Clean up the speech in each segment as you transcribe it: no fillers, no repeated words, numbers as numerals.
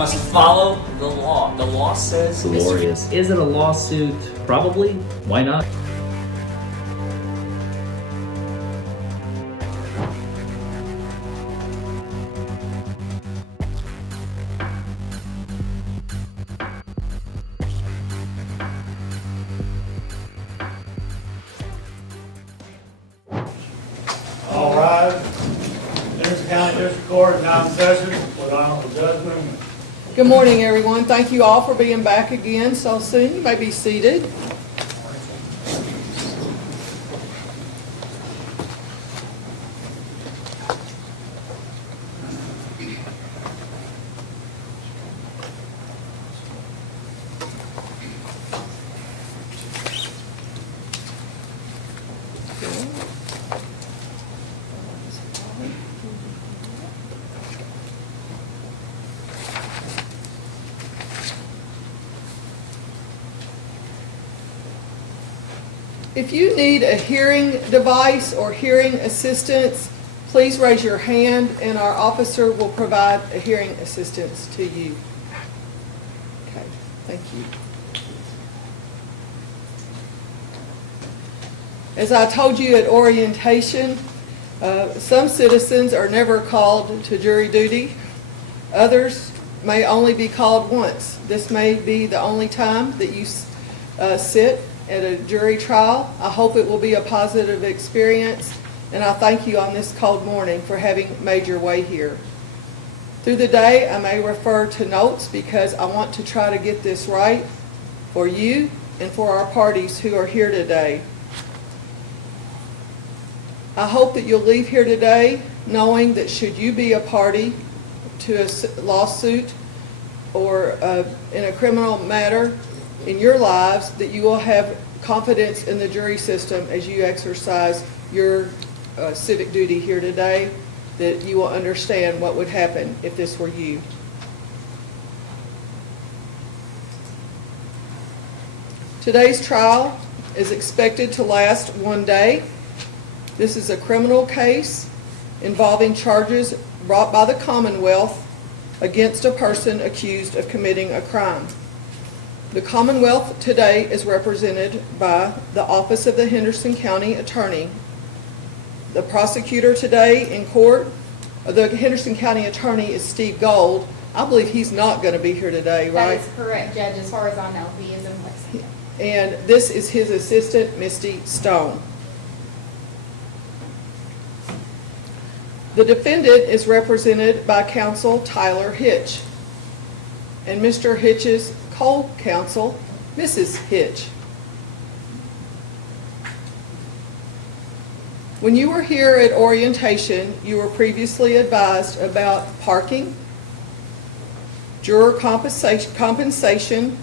must follow the law. The law says... Glorious. Is it a lawsuit? Probably. Why not? All right. Henderson County District Court now in session with honorable judgment. Good morning, everyone. Thank you all for being back again so soon. You may be seated. If you need a hearing device or hearing assistance, please raise your hand and our officer will provide a hearing assistance to you. Okay, thank you. As I told you at orientation, some citizens are never called to jury duty. Others may only be called once. This may be the only time that you sit at a jury trial. I hope it will be a positive experience, and I thank you on this cold morning for having made your way here. Through the day, I may refer to notes because I want to try to get this right for you and for our parties who are here today. I hope that you'll leave here today knowing that should you be a party to a lawsuit or in a criminal matter in your lives, that you will have confidence in the jury system as you exercise your civic duty here today, that you will understand what would happen if this were you. Today's trial is expected to last one day. This is a criminal case involving charges brought by the Commonwealth against a person accused of committing a crime. The Commonwealth today is represented by the Office of the Henderson County Attorney. The prosecutor today in court, the Henderson County Attorney is Steve Gold. I believe he's not going to be here today, right? That is correct, Judge. As far as I know, he is in Lexington. And this is his assistant, Misty Stone. The defendant is represented by counsel Tyler Hitch, and Mr. Hitch's co-counsel, Mrs. Hitch. When you were here at orientation, you were previously advised about parking, juror compensation,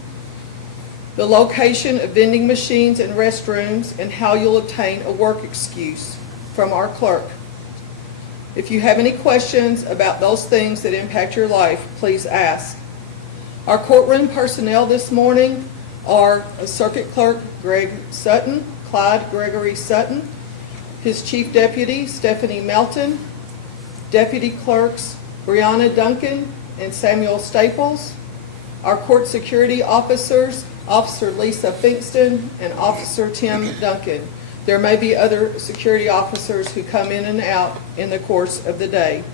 the location of vending machines and restrooms, and how you'll obtain a work excuse from our clerk. If you have any questions about those things that impact your life, please ask. Our courtroom personnel this morning are Circuit Clerk Greg Sutton, Clyde Gregory Sutton, his Chief Deputy Stephanie Melton, Deputy Clerks Brianna Duncan and Samuel Staples, our court security officers, Officer Lisa Finkston and Officer Tim Duncan. There may be other security officers who come in and out in the course of the day.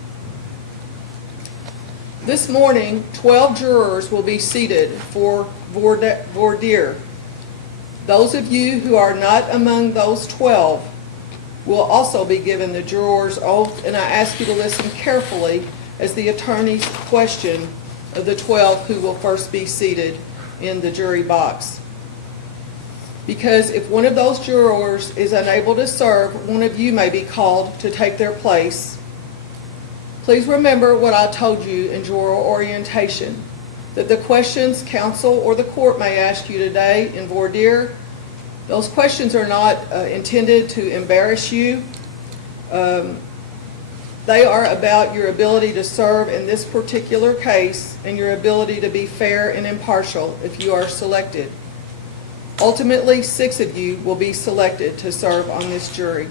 This morning, 12 jurors will be seated for voir dire. Those of you who are not among those 12 will also be given the juror's oath, and I ask you to listen carefully as the attorneys question of the 12 who will first be seated in the jury box. Because if one of those jurors is unable to serve, one of you may be called to take their place. Please remember what I told you in juror orientation, that the questions counsel or the court may ask you today in voir dire, those questions are not intended to embarrass you. They are about your ability to serve in this particular case and your ability to be fair and impartial if you are selected. Ultimately, 6 of you will be selected to serve on this jury.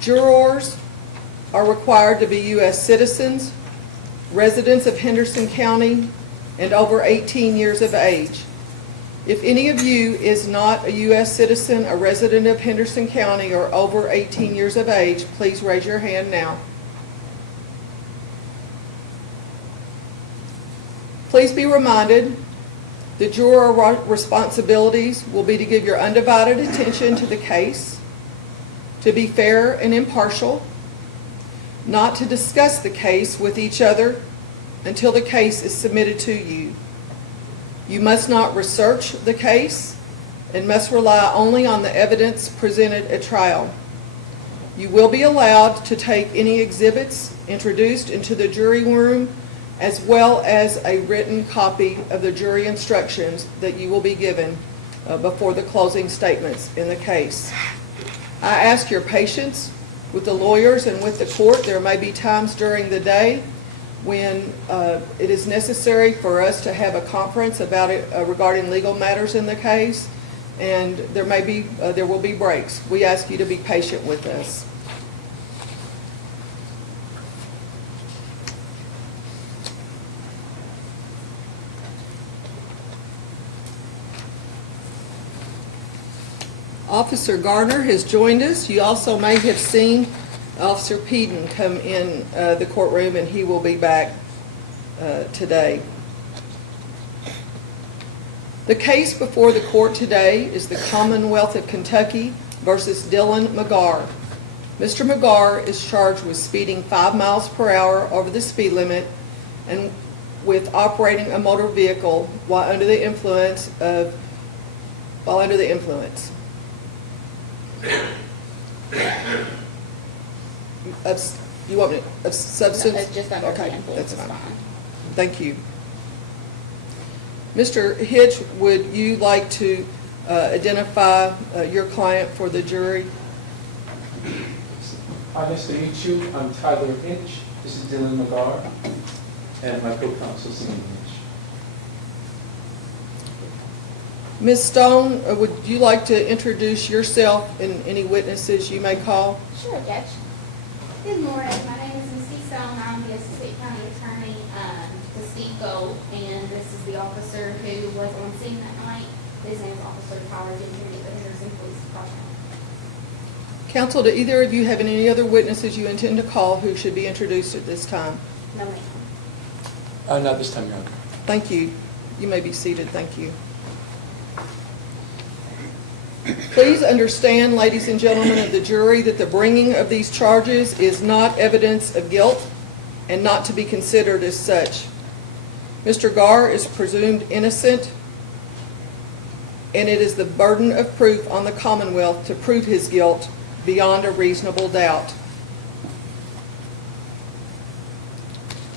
Jurors are required to be U.S. citizens, residents of Henderson County, and over 18 years of age. If any of you is not a U.S. citizen, a resident of Henderson County, or over 18 years of age, please raise your hand now. Please be reminded, the juror responsibilities will be to give your undivided attention to the case, to be fair and impartial, not to discuss the case with each other until the case is submitted to you. You must not research the case and must rely only on the evidence presented at trial. You will be allowed to take any exhibits introduced into the jury room, as well as a written copy of the jury instructions that you will be given before the closing statements in the case. I ask your patience with the lawyers and with the court. There may be times during the day when it is necessary for us to have a conference about it regarding legal matters in the case, and there will be breaks. We ask you to be patient with us. Officer Garner has joined us. You also may have seen Officer Peden come in the courtroom, and he will be back today. The case before the court today is the Commonwealth of Kentucky versus Dylan McGarr. Mr. McGarr is charged with speeding 5 miles per hour over the speed limit and with operating a motor vehicle while under the influence. You want me of substance? Just under the Okay, influence that's is fine. fine. Thank you. Mr. Hitch, would you like to identify your client for the jury? Hi, nice to meet you. I'm Tyler Hitch. This is Dylan McGarr, and my co-counsel, Cindy Hitch. Ms. Stone, would you like to introduce yourself and any witnesses you may call? Sure, Judge. Good morning. My name is Misty Stone. I'm the Assistant County Attorney to Steve Gold, and this is the officer who was on scene that night. His name is Officer Tyler Hitch with the Henderson Police Department. Counsel, do either of you have any other witnesses you intend to call who should be introduced at this time? No, ma'am. Not this time, Your Honor. Thank you. You may be seated. Thank you. Please understand, ladies and gentlemen of the jury, that the bringing of these charges is not evidence of guilt and not to be considered as such. Mr. Garr is presumed innocent, and it is the burden of proof on the Commonwealth to prove his guilt beyond a reasonable doubt.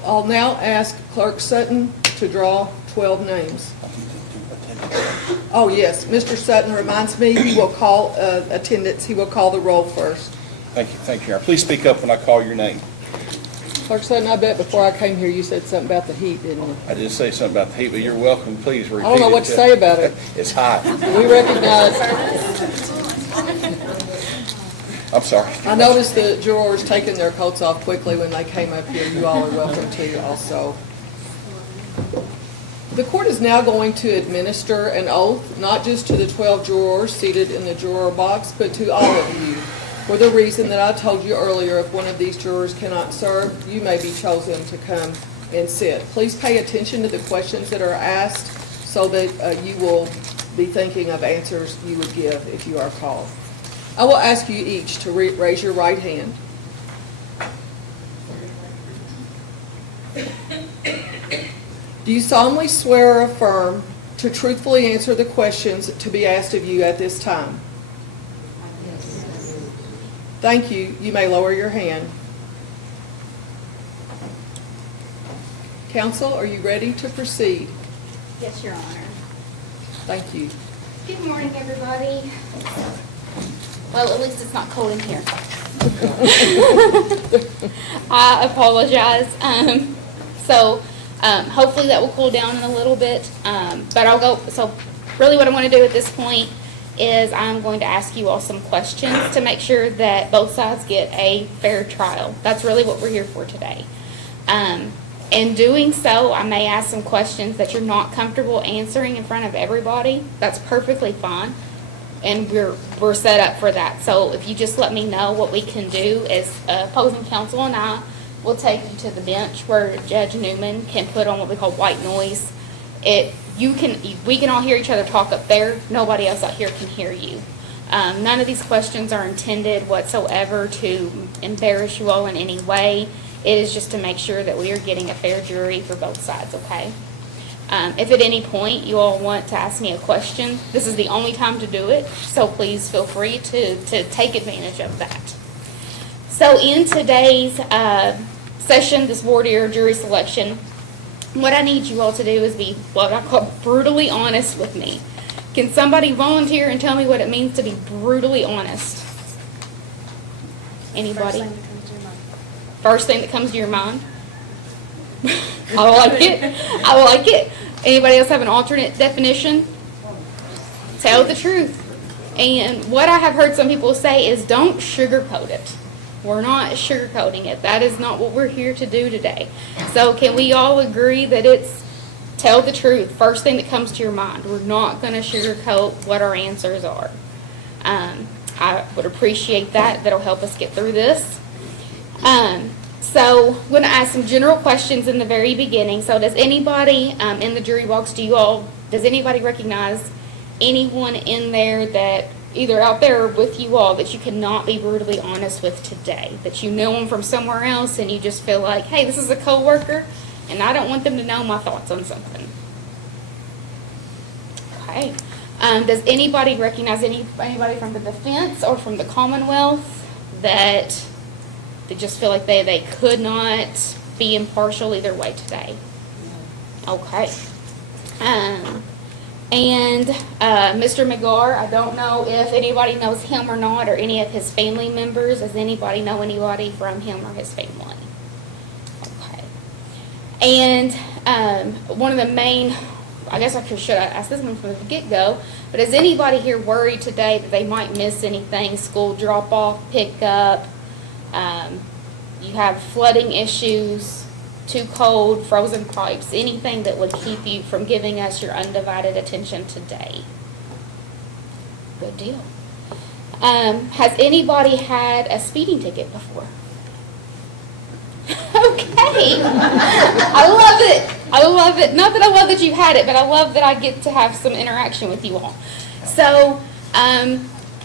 I'll now ask Clerk Sutton to draw 12 names. Oh, yes, Mr. Sutton reminds me he will call attendance. He will call the roll first. Thank you, Your Honor. Please speak up when I call your name. Clerk Sutton, I bet before I came here you said something about the heat, didn't you? I did say something about the heat, but you're welcome. Please repeat it. I don't know what to say about it. It's hot. We recognize, I'm sorry. I noticed the jurors taking their coats off quickly when they came up here. You all are welcome to also. The court is now going to administer an oath, not just to the 12 jurors seated in the juror box, but to all of you. For the reason that I told you earlier, if one of these jurors cannot serve, you may be chosen to come and sit. Please pay attention to the questions that are asked so that you will be thinking of answers you would give if you are called. I will ask you each to raise your right hand. Do you solemnly swear or affirm to truthfully answer the questions to be asked of you at this time? Thank you. You may lower your hand. Counsel, are you ready to proceed? Yes, Your Honor. Thank you. Good morning, everybody. Well, at least it's not cold in here. I apologize. Hopefully that will cool down in a little bit. But I'll go, so really what I'm going to do at this point is I'm going to ask you all some questions to make sure that both sides get a fair trial. That's really what we're here for today. In doing so, I may ask some questions that you're not comfortable answering in front of everybody. That's perfectly fine, and we're set up for that. So if you just let me know, what we can do is opposing counsel and I will take you to the bench where Judge Newman can put on what we call white noise. We can all hear each other talk up there. Nobody else out here can hear you. None of these questions are intended whatsoever to embarrass you all in any way. It is just to make sure that we are getting a fair jury for both sides, okay? If at any point you all want to ask me a question, this is the only time to do it, so please feel free to take advantage of that. So in today's session, this voir dire jury selection, what I need you all to do is be what I call brutally honest with me. Can somebody volunteer and tell me what it means to be brutally honest? Anybody? First thing that comes to your mind? I like it. I like it. Anybody else have an alternate definition? Tell the truth. And what I have heard some people say is don't sugarcoat it. We're not sugarcoating it. That is not what we're here to do today. So can we all agree that it's tell the truth, first thing that comes to your mind? We're not going to sugarcoat what our answers are. I would appreciate that. That'll help us get through this. So I'm going to ask some general questions in the very beginning. So does anybody in the jury box, does anybody recognize anyone in there that either out there or with you all that you cannot be brutally honest with today? That you know them from somewhere else and you just feel like, hey, this is a coworker and I don't want them to know my thoughts on something. Okay. Does anybody recognize anybody from the defense or from the Commonwealth that they just feel like they could not be impartial either way today? Okay. And Mr. McGar, I don't know if anybody knows him or not, or any of his family members. Does anybody know anybody from him or his family? Okay. And one of the main, I guess should I ask this one from the get-go, but is anybody here worried today that they might miss anything, school drop-off, pick-up, you have flooding issues, too cold, frozen pipes, anything that would keep you from giving us your undivided attention today? Good deal. Has anybody had a speeding ticket before? Okay. I love it. I love it. Not that I love that you had it, but I love that I get to have some interaction with you all. So,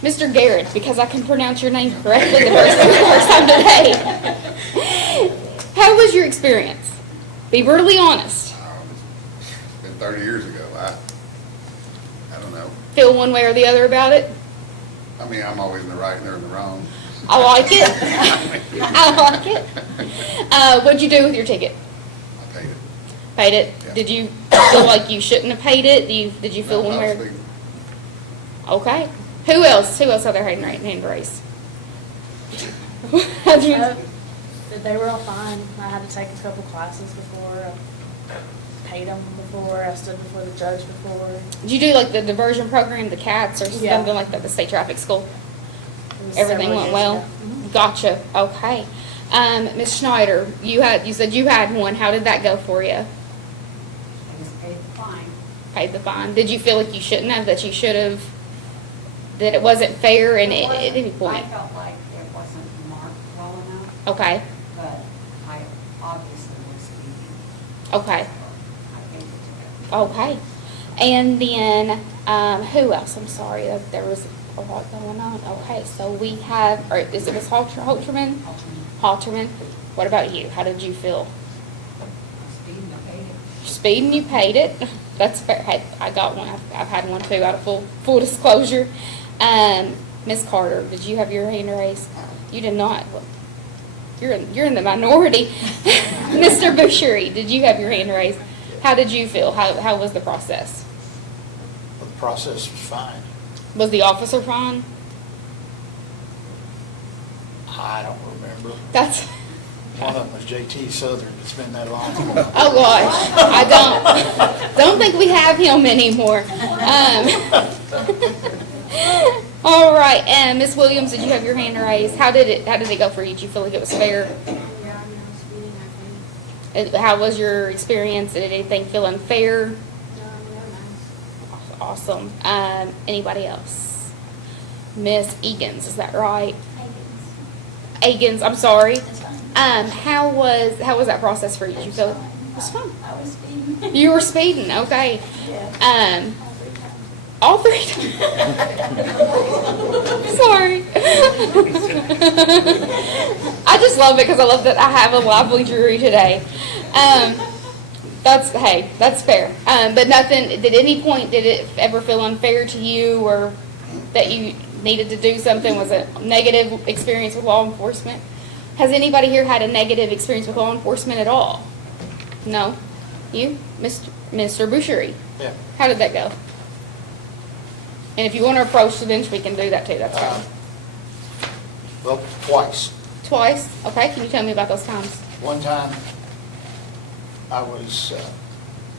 Mr. Garrett, because I can pronounce your name correctly the first time today. How was your experience? Be brutally honest. It's been 30 years ago. I don't know. Feel one way or the other about it? I mean, I'm always in the right and they're in the wrong. I like it. I like it. What'd you do with your ticket? I paid it. Paid it? Yeah. Did you feel like you shouldn't have paid it? Did you feel No, one I way was or... leaving. Okay. Who else out there had hand raised? How'd you... They were all fine. I had to take a couple classes before. I paid them before. I stood before the judge before. Did you do like the diversion program, the CATS, or Yeah. something like that, the state traffic school? It was Everything several went years well? ago. Mhm. Gotcha. Okay. Ms. Schneider, you said you had one. How did that go for you? I just paid the fine. Paid the fine. Did you feel like you shouldn't have, that you should have, that it wasn't fair at any point? I felt like it wasn't marked well enough, Okay. but I obviously was speeding. Okay. I paid the ticket. Okay. And then, who else? I'm sorry, there was a lot going on. Okay, so we have, or is it Ms. Halterman? Halterman. What about you? How did you feel? Speeding, I paid it. Speeding, you paid it. That's fair. I got one. I've had one too, out of full disclosure. Ms. Carter, did you have your hand raised? You did not. You're in the minority. Mr. Bushiri, did you have your hand raised? How did you feel? How was the process? The process was fine. Was the officer fine? I don't remember. That's. One of them was JT Southern. It's been that long. Oh gosh, I don't think we have him anymore. All right, and Ms. Williams, did you have your hand raised? How did it go for you? Did you feel like it was fair? It How was your experience? Did anything feel unfair? No, no. Awesome. Anybody else? Miss Egan's, is that right? Egan's, I'm sorry. That's fine. How was that process for you? Did you feel it was fun? I was speeding. You were speeding, okay. Yeah. All three times. Sorry. I just love it because I love that I have a lively jury today. That's fair. But nothing, at any point, did it ever feel unfair to you or that you needed to do something? Was it a negative experience with law enforcement? Has anybody here had a negative experience with law enforcement at all? No? You? Mr. Boucherie? Yeah. How did that go? And if you want to approach the bench, we can do that too, that's fine. Well, twice. Twice? Okay, can you tell me about those times? One time, I was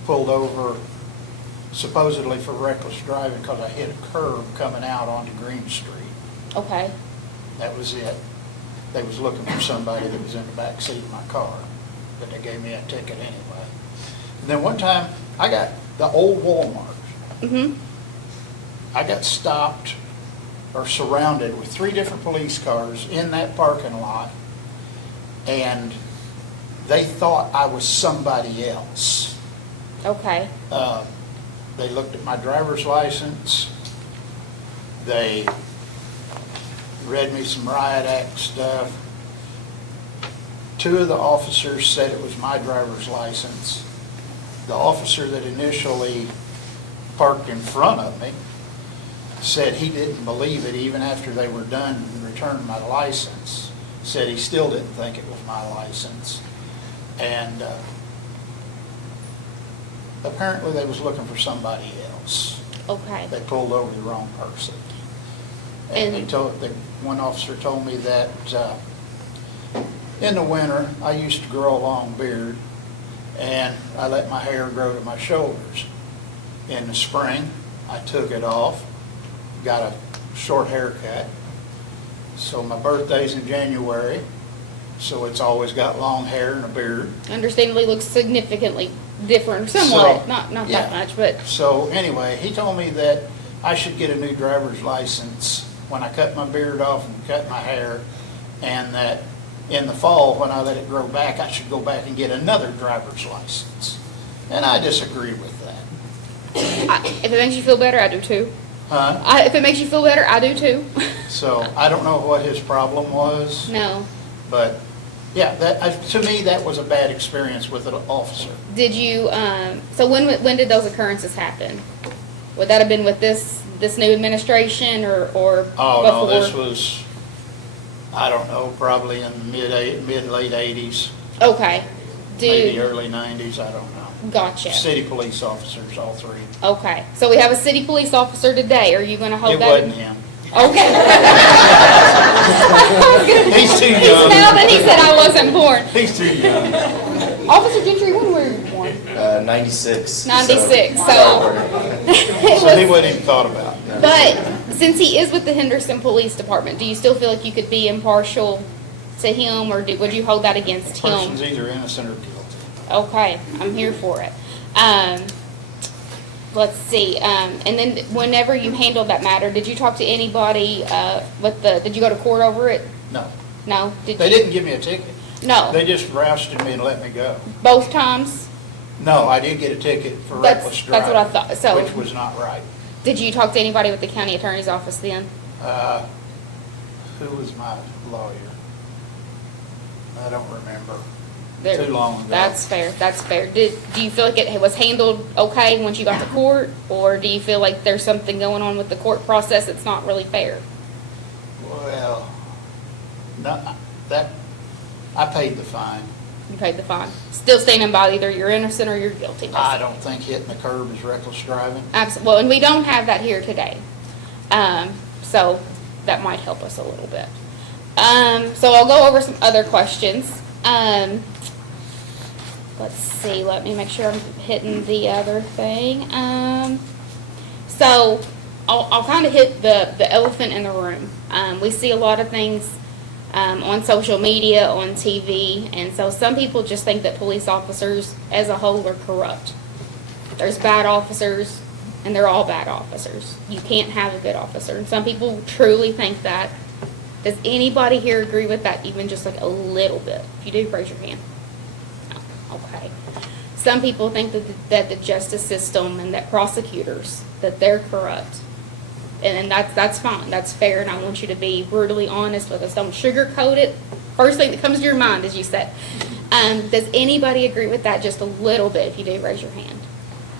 pulled over supposedly for reckless driving because I hit a curb coming out onto Green Street. Okay. That was it. They was looking for somebody that was in the back seat of my car, but they gave me a ticket anyway. And then one time, I got the old Walmart. Mm-hmm. I got stopped or surrounded with 3 different police cars in that parking lot, and they thought I was somebody else. Okay. They looked at my driver's license. They read me some riot act stuff. 2 of the officers said it was my driver's license. The officer that initially parked in front of me said he didn't believe it even after they were done and returned my license. Said he still didn't think it was my license. And apparently they was looking for somebody else. Okay. They pulled over the wrong person. And one officer told me that in the winter, I used to grow a long beard, and I let my hair grow to my shoulders. In the spring, I took it off, got a short haircut. So my birthday's in January, so it's always got long hair and a beard. Understandably looks significantly different, somewhat, So, not yeah. that much, but So anyway, he told me that I should get a new driver's license when I cut my beard off and cut my hair, and that in the fall, when I let it grow back, I should go back and get another driver's license. And I disagree with that. if it makes you feel better, I do too. Huh? If it makes you feel better, I do too. So I don't know what his problem was, No. but yeah, to me, that was a bad experience with an officer. Did you, so when did those occurrences happen? Would that have been with this new administration or Oh, before? no, this was, I don't know, probably in the mid-late 80s, Okay. maybe early 90s, I don't know. Gotcha. City police officers, all 3. Okay. So we have a city police officer today. Are you going to hold It that? wasn't him. Okay. He's too He young. smelled and he said I wasn't born. He's too young. Officer Gentry, when were you born? 96. 96. So So he wasn't even thought about. But since he is with the Henderson Police Department, do you still feel like you could be impartial to him, or would you hold that against The him? person's either innocent or guilty. Okay, I'm here for it. Let's see. And then whenever you handled that matter, did you talk to anybody did you go to court over it? No. No? They didn't give me a ticket. No. They just rousted me and let me go. Both times? No, I did get a ticket for reckless driving. That's what I thought. So which was not right. did you talk to anybody with the county attorney's office then? Who was my lawyer? I don't remember. There- Too long ago. That's fair. That's fair. Do you feel like it was handled okay once you got to court, or do you feel like there's something going on with the court process that's not really fair? Well, no, I paid the fine. You paid the fine. Still standing by either you're innocent or you're guilty. I don't think hitting the curb is reckless driving. Absolutely. Well, and we don't have that here today. So that might help us a little bit. So I'll go over some other questions. Let's see. Let me make sure I'm hitting the other thing. So I'll kind of hit the elephant in the room. We see a lot of things on social media, on TV. And so some people just think that police officers as a whole are corrupt. There's bad officers, and they're all bad officers. You can't have a good officer. And some people truly think that. Does anybody here agree with that, even just like a little bit? If you do, raise your hand. No. Okay. Some people think that the justice system and that prosecutors, that they're corrupt. And that's fine. That's fair, and I want you to be brutally honest with us. Don't sugarcoat it. First thing that comes to your mind, as you said. Does anybody agree with that just a little bit? If you do, raise your hand.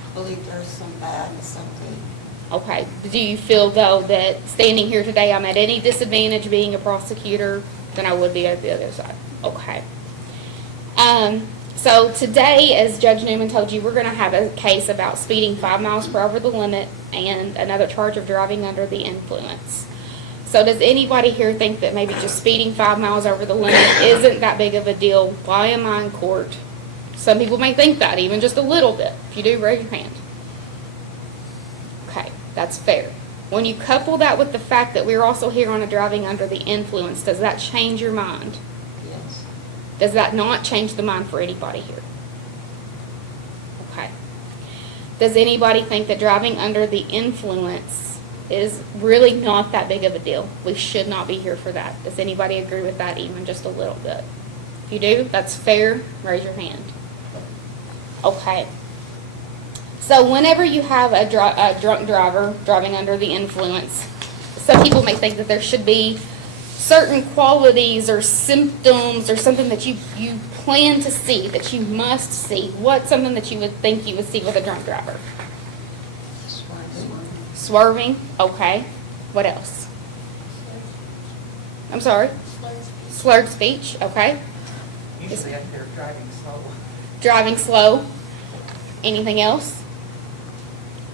I believe there's some bad and some good. Okay. Do you feel, though, that standing here today, I'm at any disadvantage being a prosecutor than I would be at the other side? Okay. So today, as Judge Newman told you, we're going to have a case about speeding 5 miles per hour the limit and another charge of driving under the influence. So does anybody here think that maybe just speeding 5 miles over the limit isn't that big of a deal? Why am I in court? Some people may think that, even just a little bit. If you do, raise your hand. Okay, that's fair. When you couple that with the fact that we're also here on a driving under the influence, does that change your mind? Yes. Does that not change the mind for anybody here? Okay. Does anybody think that driving under the influence is really not that big of a deal? We should not be here for that. Does anybody agree with that even just a little bit? If you do, that's fair. Raise your hand. Okay. So whenever you have a drunk driver driving under the influence, some people may think that there should be certain qualities or symptoms or something that you plan to see, that you must see. What's something that you would think you would see with a drunk driver? Swerving. Okay. What else? I'm sorry? Slurred speech. Okay. Usually if they're driving slow. Driving slow. Anything else?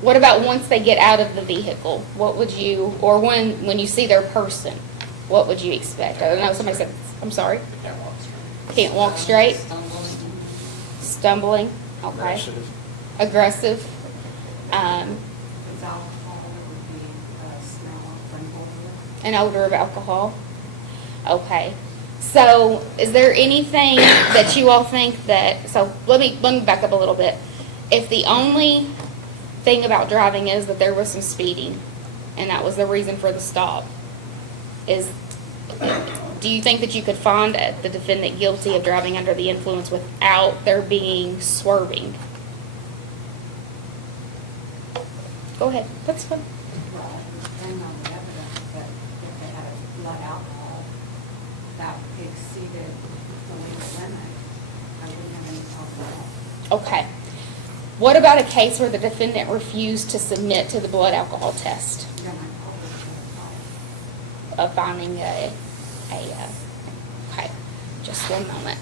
What about once they get out of the vehicle? What would you, or when you see their person, what would you expect? I don't know, somebody said, I'm sorry? Can't walk straight. Stumbling. Okay. Aggressive. With alcohol, it would be a smell of alcohol. An odor of alcohol. Okay. So is there anything that you all think that, so let me back up a little bit. If the only thing about driving is that there was some speeding and that was the reason for the stop, do you think that you could find the defendant guilty of driving under the influence without there being swerving? Go ahead. That's fine. Well, depending on the evidence, that if they had a blood alcohol that exceeded the legal limit, I wouldn't have any problem. Okay. What about a case where the defendant refused to submit to the blood alcohol test? Then I probably would have Of finding okay, just one moment.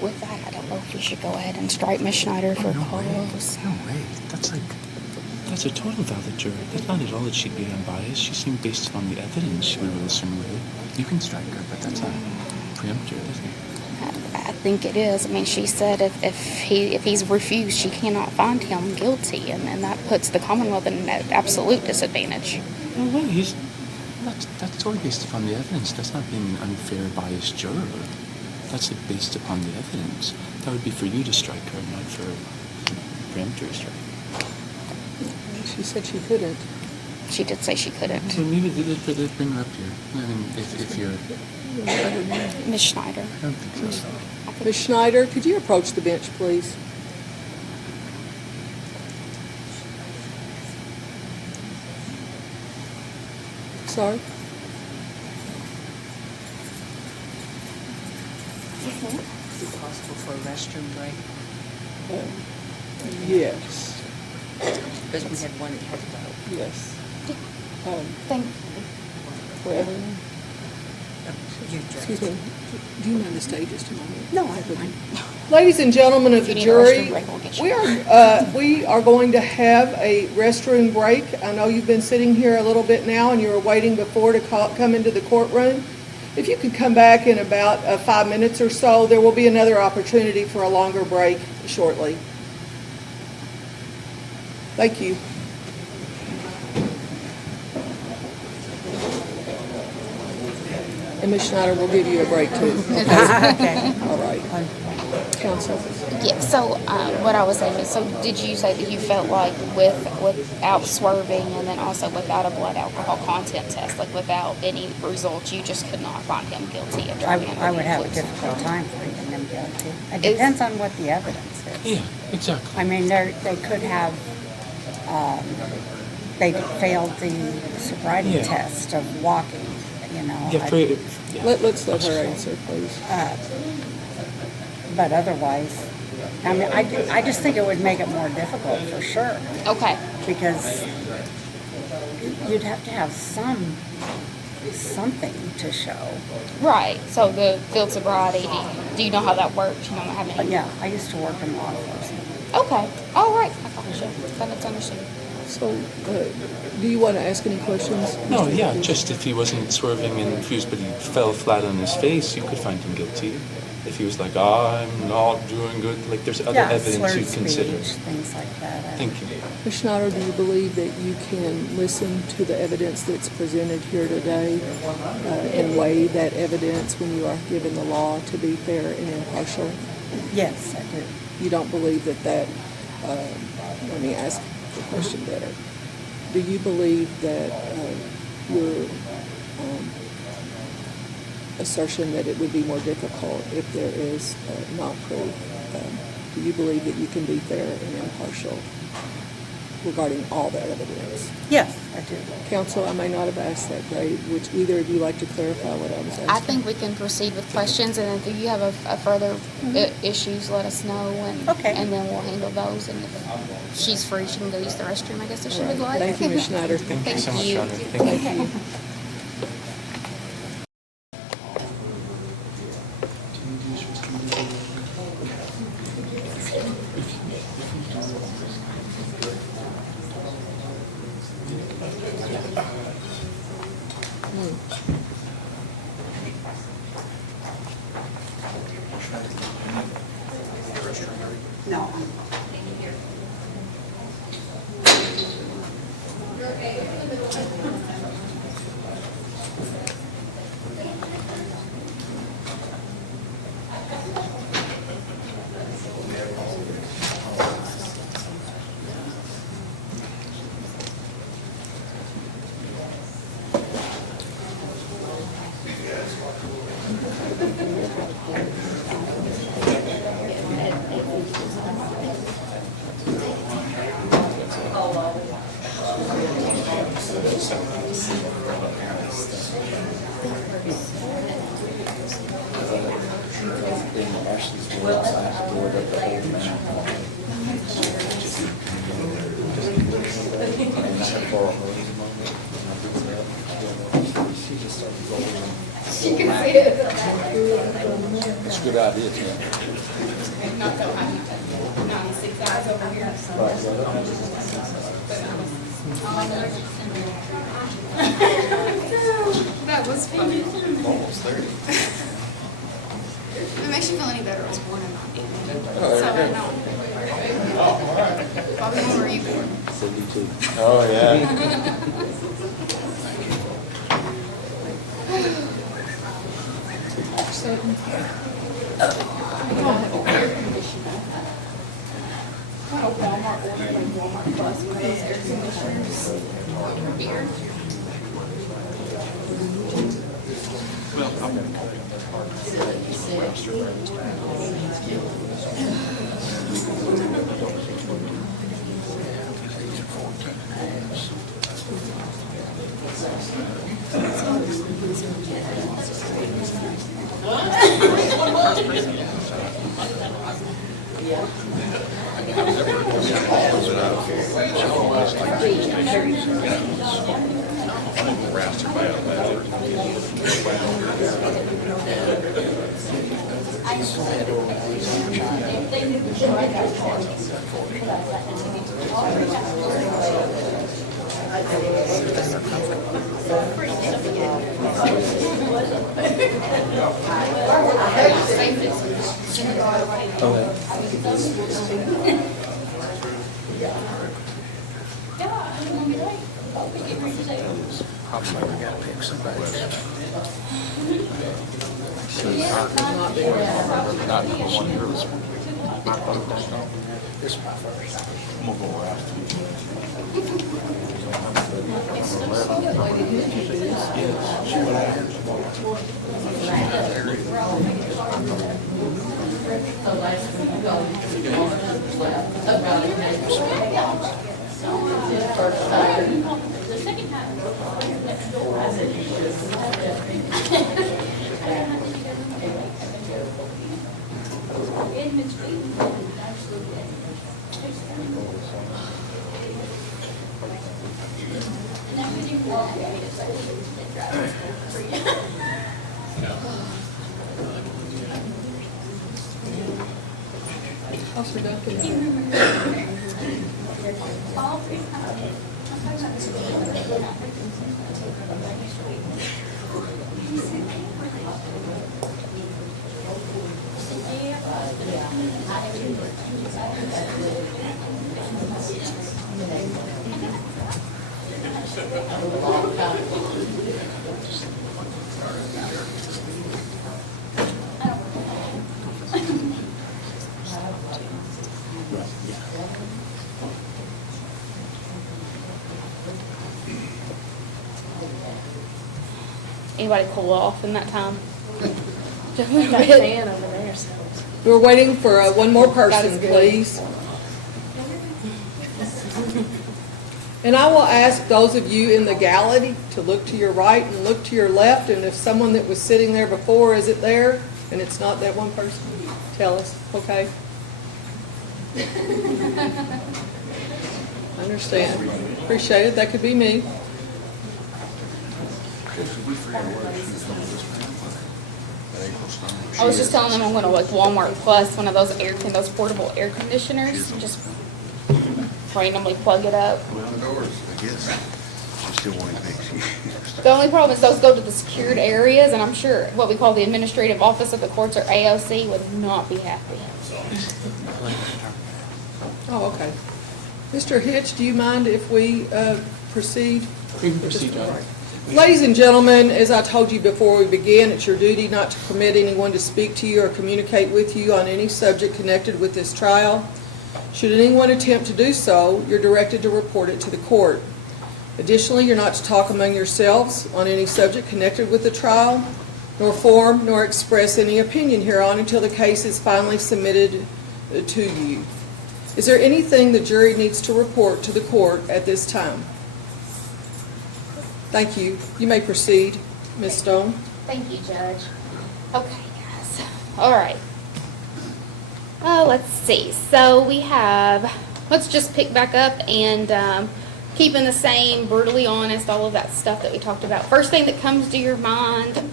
With that, I don't know if we should go ahead and strike Ms. Schneider for cause. No way. That's a total valid juror. That's not at all that she'd be unbiased. She seemed based on the evidence she went with a certain way. You can strike her, but that's not preemptive, is it? I think it is. I mean, she said if he's refused, she cannot find him guilty, and then that puts the Commonwealth in an absolute disadvantage. No way. That's totally based upon the evidence. That's not being an unfair, biased juror. That's based upon the evidence. That would be for you to strike her, not for preemptory strike. She said she couldn't. She did say she couldn't. So maybe let's bring her up here. I mean, if you're... Ms. Schneider. I don't think so. Ms. Schneider, could you approach the bench, please? Sorry? Is it possible for a restroom break? Yes. Because we had one that had to go. Yes. Thank For everyone. Excuse me. Do you know the stages tomorrow? No, I don't. Ladies and gentlemen of If you the need a restroom jury, break, we'll get you. we are going to have a restroom break. I know you've been sitting here a little bit now and you were waiting before to come into the courtroom. If you could come back in about 5 minutes or so, there will be another opportunity for a longer break shortly. Thank you. And Ms. Schneider will give you a break too. Okay. All right. Counsel. Yeah, so what I was saying is, so did you say that you felt like without swerving and then also without a blood alcohol content test, like without any results, you just could not find him guilty of driving under I the would have a influence? difficult time finding them guilty. It depends on what the evidence is. Yeah, exactly. I mean, they could have, they failed the sobriety Yeah. test of walking, you know. Yeah, yeah. Let's let her answer, please. But otherwise, I mean, I just think it would make it more difficult for sure. Okay. Because you'd have to have something to show. Right. So the field sobriety, do you know how that works? You don't have any? Yeah, I used to work in law enforcement. Okay. All right. I gotcha. That's understood. So, do you want to ask any questions? No, Mr. yeah, Hughes? just if he wasn't swerving and confused, but he fell flat on his face, you could find him guilty. If he was like, I'm not doing good, like there's other Yeah, evidence slurred you'd consider. speech, things like that. Thank you. Ms. Schneider, do you believe that you can listen to the evidence that's presented here today and weigh that evidence when you are given the law to be fair and impartial? Yes, I do. You don't believe that, let me ask the question better. Do you believe that your assertion that it would be more difficult if there is not proof, do you believe that you can be fair and impartial regarding all the evidence? Yes, I do. Counsel, I may not have asked that, Dave. Would either of you like to clarify what I was asking? I think we can proceed with questions, and if you have a further issues, let us know, and Okay. and then we'll handle those. And if she's free, she can go use the restroom, I guess, if she would like. Thank you, Ms. Schneider. Thank you so much, you. Shonda. Thank you. No. She can see it. It's a good idea, Tim. Not so high, 96 eyes over here. That was funny. Almost 30. If it makes you feel any better, I was born in 90. Oh, So there I you know. Bobby, when were you born? Oh, yeah. I hope Walmart ordered like Walmart Plus with those air conditioners. Beer. Probably we gotta pick somebody. Not the one here was This is my first. I'm gonna go around. Officer Duncan. Anybody cool off in that time? Got Dan over there, so. We're waiting for one more That person, is good. please. And I will ask those of you in the gallery to look to your right and look to your left, and if someone that was sitting there before, is it there? And it's not that one person, tell us, okay? Understand. Appreciate it. That could be me. I was just telling them I'm gonna like Walmart Plus, one of those portable air conditioners, and just randomly plug it up. Well, the doors, I guess. She still wanted to fix you. The only problem is those go to the secured areas, and I'm sure what we call the administrative office of the courts, or AOC, would not be happy. Oh, okay. Mr. Hitch, do you mind if we proceed? You can proceed, John. Ladies and gentlemen, as I told you before we began, it's your duty not to permit anyone to speak to you or communicate with you on any subject connected with this trial. Should anyone attempt to do so, you're directed to report it to the court. Additionally, you're not to talk among yourselves on any subject connected with the trial, nor form nor express any opinion hereon until the case is finally submitted to you. Is there anything the jury needs to report to the court at this time? Thank you. You may proceed, Ms. Stone. Thank you, Judge. Okay, guys. All right. Let's see. So we have, let's just pick back up and keeping the same, brutally honest, all of that stuff that we talked about. First thing that comes to your mind,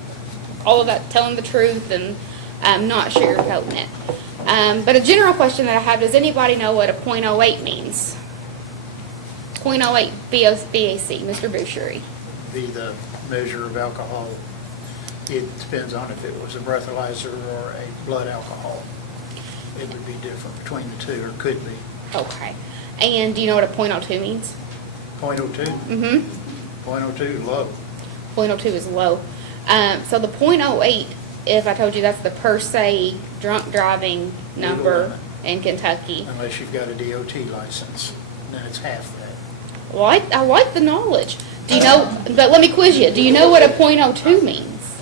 all of that, telling the truth and not sugarcoating it. But a general question that I have, does anybody know what a .08 means? .08 BAC, Mr. Bouchery. Be the measure of alcohol. It depends on if it was a breathalyzer or a blood alcohol. It would be different between the two, or could be. Okay. And do you know what a .02 means? .02? Mm-hmm. .02, low. .02 is low. So the .08, if I told you that's the per se drunk driving number limit. in Kentucky. Unless you've got a DOT license, then it's half that. Well, I like the knowledge. Do you know, but let me quiz you. Do you know what a .02 means?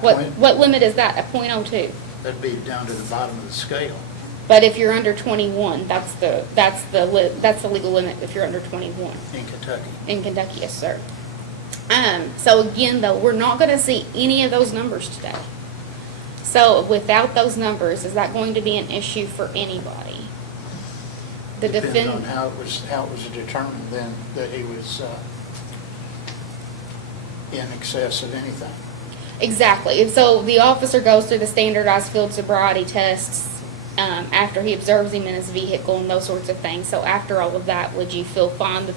What limit is that, a .02? That'd be down to the bottom of the scale. But if you're under 21, that's the legal limit if you're under 21. In Kentucky. In Kentucky, yes, sir. So again, though, we're not going to see any of those numbers today. So without those numbers, is that going to be an issue for anybody? The Depends on how it was determined then that he was in excess of anything. Exactly. So the officer goes through the standardized field sobriety tests after he observes him in his vehicle and those sorts of things. So after all of that, would you feel fine that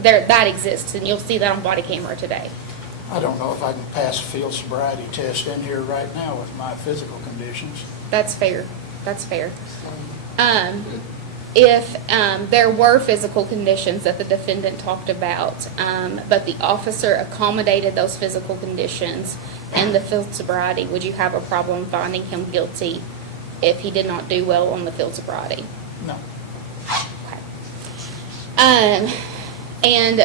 that exists, and you'll see that on body camera today? I don't know if I can pass a field sobriety test in here right now with my physical conditions. That's fair. That's fair. if there were physical conditions that the defendant talked about, but the officer accommodated those physical conditions and the field sobriety, would you have a problem finding him guilty if he did not do well on the field sobriety? No. And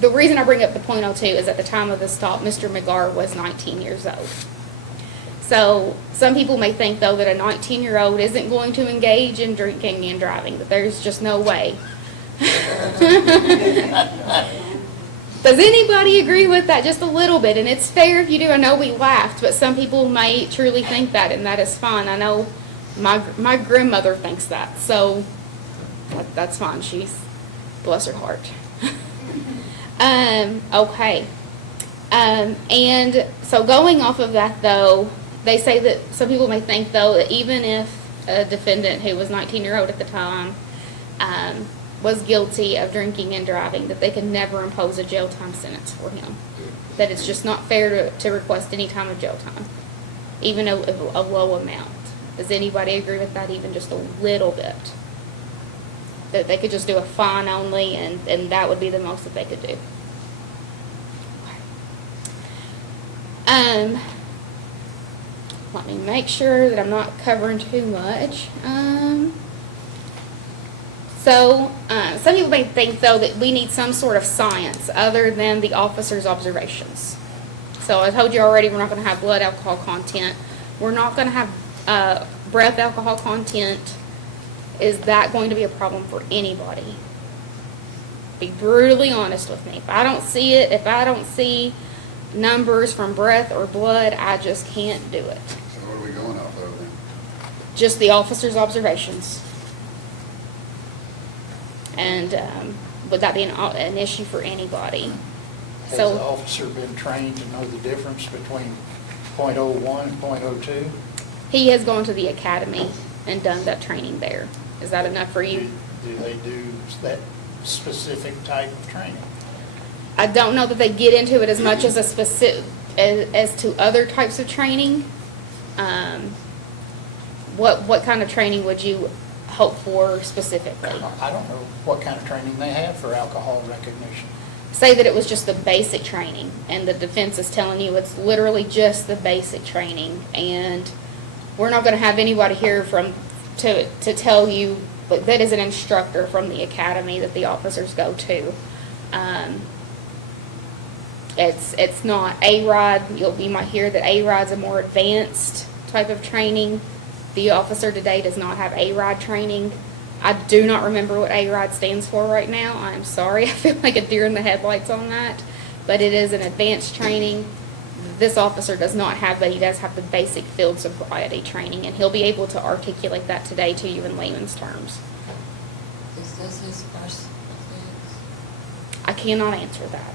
the reason I bring up the .02 is at the time of the stop, Mr. McGar was 19 years old. So some people may think, though, that a 19-year-old isn't going to engage in drinking and driving, but there's just no way. Does anybody agree with that? Just a little bit, and it's fair if you do. I know we laughed, but some people may truly think that, and that is fine. I know my grandmother thinks that, so that's fine. She's, bless her heart. Okay. And so going off of that, though, they say that some people may think, though, that even if a defendant who was 19-year-old at the time was guilty of drinking and driving, that they can never impose a jail time sentence for him. That it's just not fair to request any time of jail time, even a low amount. Does anybody agree with that, even just a little bit? That they could just do a fine only, and that would be the most that they could do. Let me make sure that I'm not covering too much. Some people may think, though, that we need some sort of science other than the officer's observations. So I told you already, we're not going to have blood alcohol content. We're not going to have breath alcohol content. Is that going to be a problem for anybody? Be brutally honest with me. If I don't see it, if I don't see numbers from breath or blood, I just can't do it. So what are we going off of then? Just the officer's observations. And would that be an issue for anybody? Has the officer been trained to know the difference between .01 and .02? He has gone to the academy and done that training there. Is that enough for you? Do they do that specific type of training? I don't know that they get into it as much as as to other types of training. What kind of training would you hope for specifically? I don't know what kind of training they have for alcohol recognition. Say that it was just the basic training, and the defense is telling you it's literally just the basic training, and we're not going to have anybody here to tell you, but that is an instructor from the academy that the officers go to. It's not A-ROD. You might hear that A-ROD's a more advanced type of training. The officer today does not have A-ROD training. I do not remember what A-ROD stands for right now. I'm sorry. I feel like a deer in the headlights on that. But it is an advanced training. This officer does not have that. He does have the basic field sobriety training, and he'll be able to articulate that today to you in layman's terms. Is this his first offense? I cannot answer that.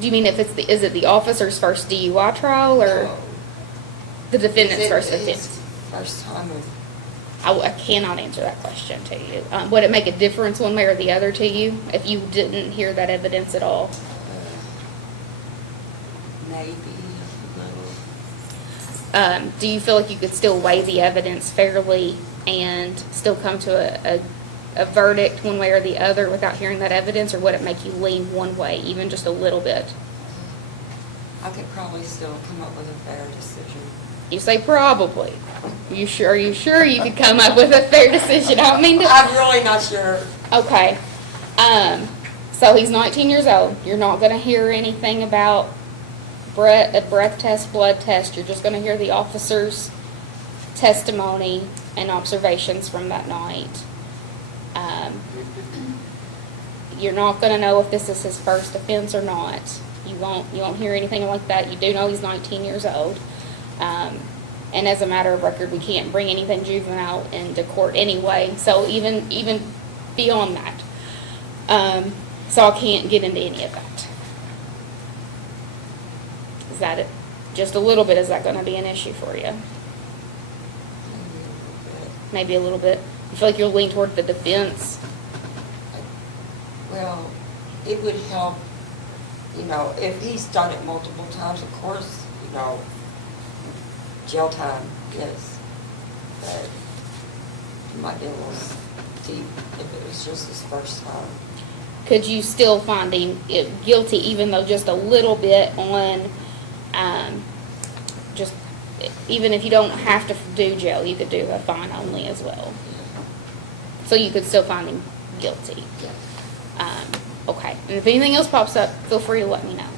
Do you mean if is it the officer's first DUI trial or No. the defendant's Is it first his offense? first time of, I cannot answer that question to you. Would it make a difference one way or the other to you if you didn't hear that evidence at all? maybe, no. Do you feel like you could still weigh the evidence fairly and still come to a verdict one way or the other without hearing that evidence, or would it make you lean one way, even just a little bit? I could probably still come up with a fair decision. You say probably. Are you sure you could come up with a fair decision? I don't mean to. I'm really not sure. Okay. So he's 19 years old. You're not going to hear anything about a breath test, blood test. You're just going to hear the officer's testimony and observations from that night. You're not going to know if this is his first offense or not. You won't hear anything like that. You do know he's 19 years old. And as a matter of record, we can't bring anything juvenile into court anyway. So even beyond that. So I can't get into any of that. Is that it? Just a little bit, is that going to be an issue for you? Maybe a little bit. You feel like you'll lean toward the defense? Well, it would help, if he's done it multiple times, of course, jail time is but it might be a little deep if it was just his first time. Could you still find him guilty even though just a little bit on, just, even if you don't have to do jail, you could do a fine only as well? So you could still find him guilty? Yeah. Okay, and if anything else pops up, feel free to let me know.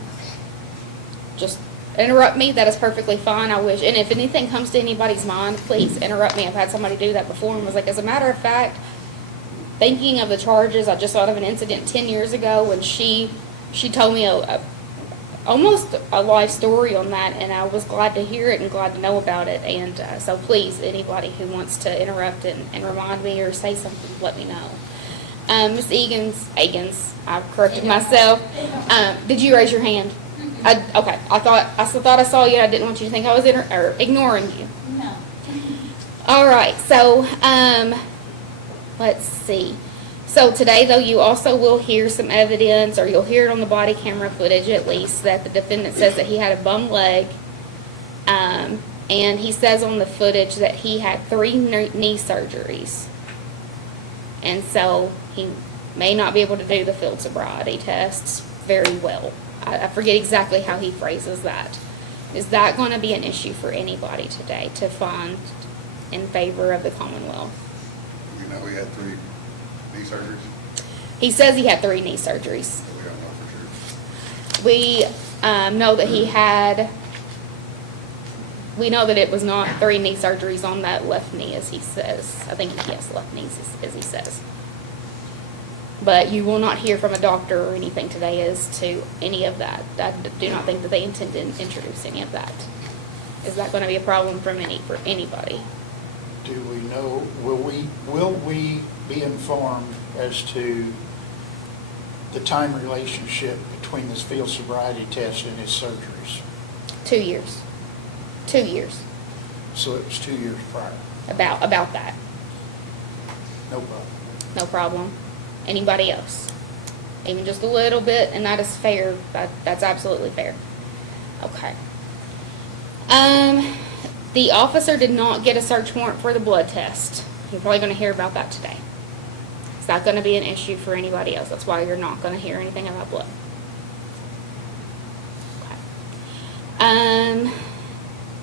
Just interrupt me, that is perfectly fine, I wish, and if anything comes to anybody's mind, please interrupt me. I've had somebody do that before and was like, as a matter of fact, thinking of the charges, I just thought of an incident 10 years ago when she told me almost a life story on that, and I was glad to hear it and glad to know about it, and so please, anybody who wants to interrupt and remind me or say something, let me know. Ms. Egan's, I've corrected myself. Did you raise your hand? Okay, I still thought I saw you. I didn't want you to think I was ignoring you. No. All right, so let's see. So today, though, you also will hear some evidence, or you'll hear it on the body camera footage at least, that the defendant says that he had a bum leg, and he says on the footage that he had 3 knee surgeries, and so he may not be able to do the field sobriety tests very well. I forget exactly how he phrases that. Is that going to be an issue for anybody today to find in favor of the Commonwealth? You know, we had 3 knee surgeries. He says he had 3 knee surgeries. We don't know for sure. We know that he had, we know that it was not 3 knee surgeries on that left knee, as he says. I think he has left knees, as he says. But you will not hear from a doctor or anything today as to any of that. I do not think that they intend to introduce any of that. Is that going to be a problem for anybody? Do we know, will we be informed as to the time relationship between this field sobriety test and his surgeries? 2 years. 2 years. So it was 2 years prior. About that. No problem. No problem. Anybody else? Even just a little bit, and that is fair. That's absolutely fair. Okay. The officer did not get a search warrant for the blood test. You're probably going to hear about that today. It's not going to be an issue for anybody else. That's why you're not going to hear anything about blood. Okay.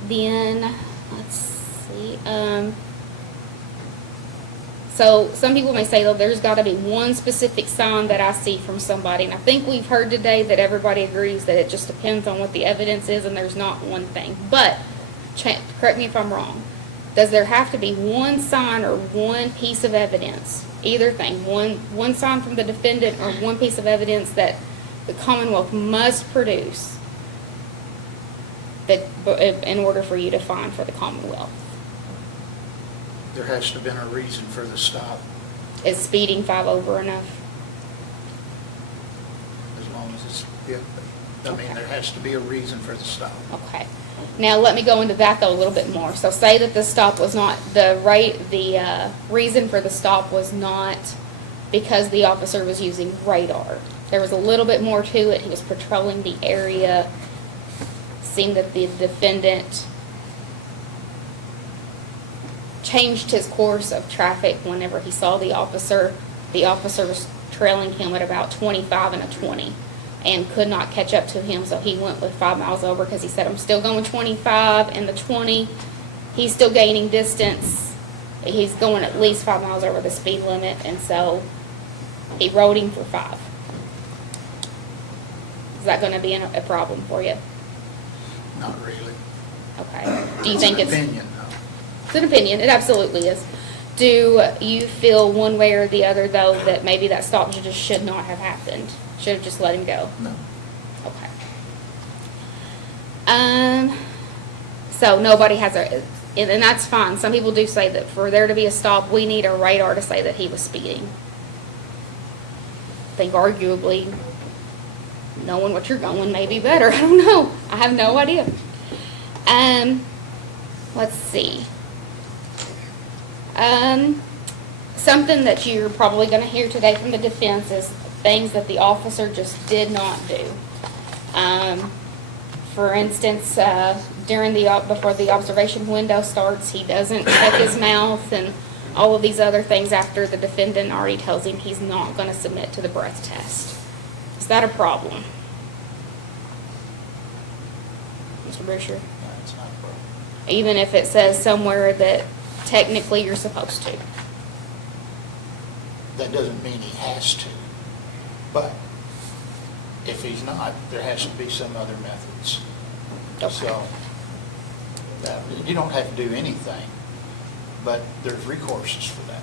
Then, let's see. So some people may say, though, there's got to be one specific sign that I see from somebody. And I think we've heard today that everybody agrees that it just depends on what the evidence is and there's not one thing. But, correct me if I'm wrong, does there have to be one sign or one piece of evidence, either thing, one sign from the defendant or one piece of evidence that the Commonwealth must produce that in order for you to fine for the Commonwealth? There has to have been a reason for the stop, Is speeding 5 over enough? as long as it's, yeah. I mean, there has to be a reason for the stop. Okay. Now, let me go into that, though, a little bit more. So say that the stop was not, the reason for the stop was not because the officer was using radar. There was a little bit more to it. He was patrolling the area, seeing that the defendant changed his course of traffic whenever he saw the officer. The officer was trailing him at about 25 and a 20 and could not catch up to him, so he went with 5 miles over because he said, I'm still going 25 and the 20. He's still gaining distance. He's going at least 5 miles over the speed limit, and so he rode him for 5. Is that going to be a problem for you? Not really. Okay. Do you think it's... Opinion, though. It's an opinion. It absolutely is. Do you feel one way or the other, though, that maybe that stop just should not have happened? Should have just let him go? No. Okay. So nobody has and that's fine. Some people do say that for there to be a stop, we need a radar to say that he was speeding. I think arguably, knowing what you're going may be better. I don't know. I have no idea. Let's see. Something that you're probably going to hear today from the defense is things that the officer just did not do. For instance, during before the observation window starts, he doesn't check his mouth and all of these other things after the defendant already tells him he's not going to submit to the breath test. Is that a problem? Mr. Busher? It's not a problem. Even if it says somewhere that technically you're supposed to. That doesn't mean he has to. But if he's not, there has to be some other methods. Okay. So, you don't have to do anything, but there's recourses for that.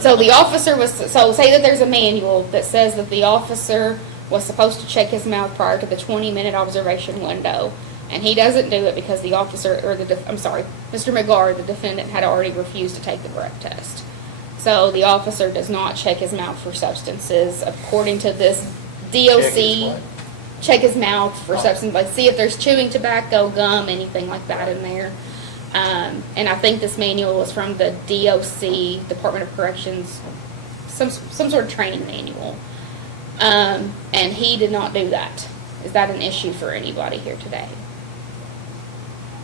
So the officer so say that there's a manual that says that the officer was supposed to check his mouth prior to the 20-minute observation window, and he doesn't do it because the officer, or Mr. McGar, the defendant, had already refused to take the breath test. So the officer does not check his mouth for substances according to this DOC. Check his mouth for substance, like see if there's chewing tobacco, gum, anything like that in there. And I think this manual was from the DOC, Department of Corrections, some sort of training manual. And he did not do that. Is that an issue for anybody here today?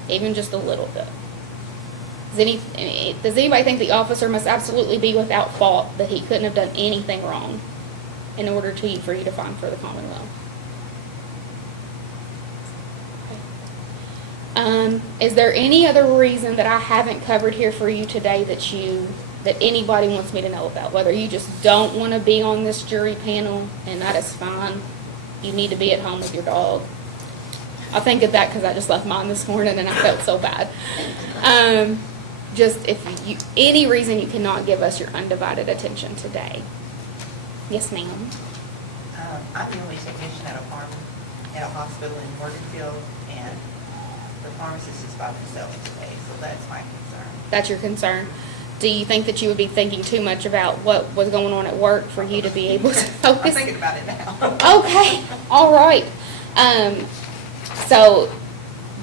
Even just a little bit. Does anybody think the officer must absolutely be without fault, that he couldn't have done anything wrong in order for you to find for the Commonwealth? Is there any other reason that I haven't covered here for you today that anybody wants me to know about? Whether you just don't want to be on this jury panel, and that is fine. You need to be at home with your dog. I think of that because I just left mine this morning and I felt so bad. Just if you, any reason you cannot give us your undivided attention today. Yes, ma'am. I'm the only technician at a farm, at a hospital in Morganfield, and the pharmacist is by themselves today, so that's my concern. That's your concern. Do you think that you would be thinking too much about what was going on at work for you to be able to focus? I'm thinking about it now. Okay, all right. So,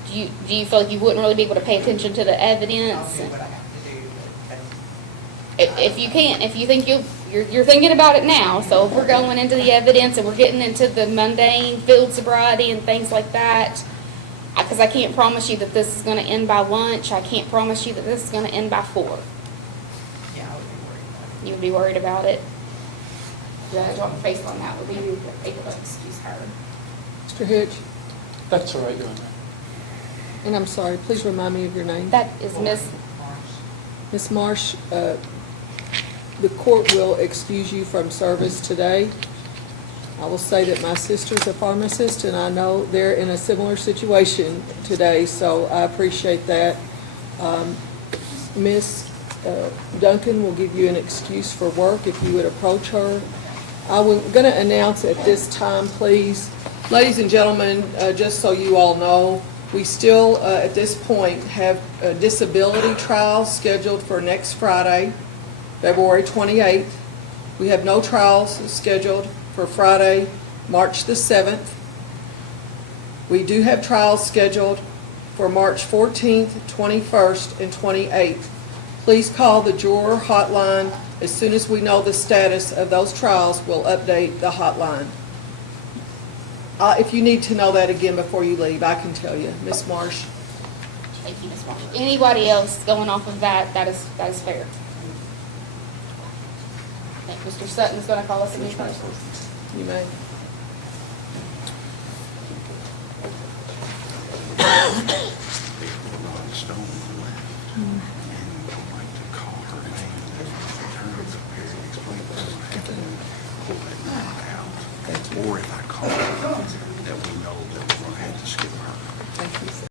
do you feel like you wouldn't really be able to pay attention to the evidence? I'll do what I have to do, but If you can't, if you think you're thinking about it now, so if we're going into the evidence and we're getting into the mundane field sobriety and things like that, because I can't promise you that this is going to end by lunch. I can't promise you that this is going to end by 4. yeah, I would be worried about it. You would be worried about it? The joint face on that would be able to excuse her. Mr. Hitch, That's all right, Your Honor. and I'm sorry, please remind me of your name. That is Ms. Marsh, the court will excuse you from service today. I will say that my sister's a pharmacist, and I know they're in a similar situation today, so I appreciate that. Ms. Duncan will give you an excuse for work if you would approach her. I'm going to announce at this time, please, ladies and gentlemen, just so you all know, we still, at this point, have a disability trial scheduled for next Friday, February 28th. We have no trials scheduled for Friday, March the 7th. We do have trials scheduled for March 14th, 21st, and 28th. Please call the Juror hotline. As soon as we know the status of those trials, we'll update the hotline. If you need to know that again before you leave, I can tell you. Ms. Marsh. Thank you, Ms. Marsh. Anybody else going off of that, that is fair. I think Mr. Sutton is going to call us a new person. You may. Or if I call her, that we know that we're going to have to skip her. Thank you, sir.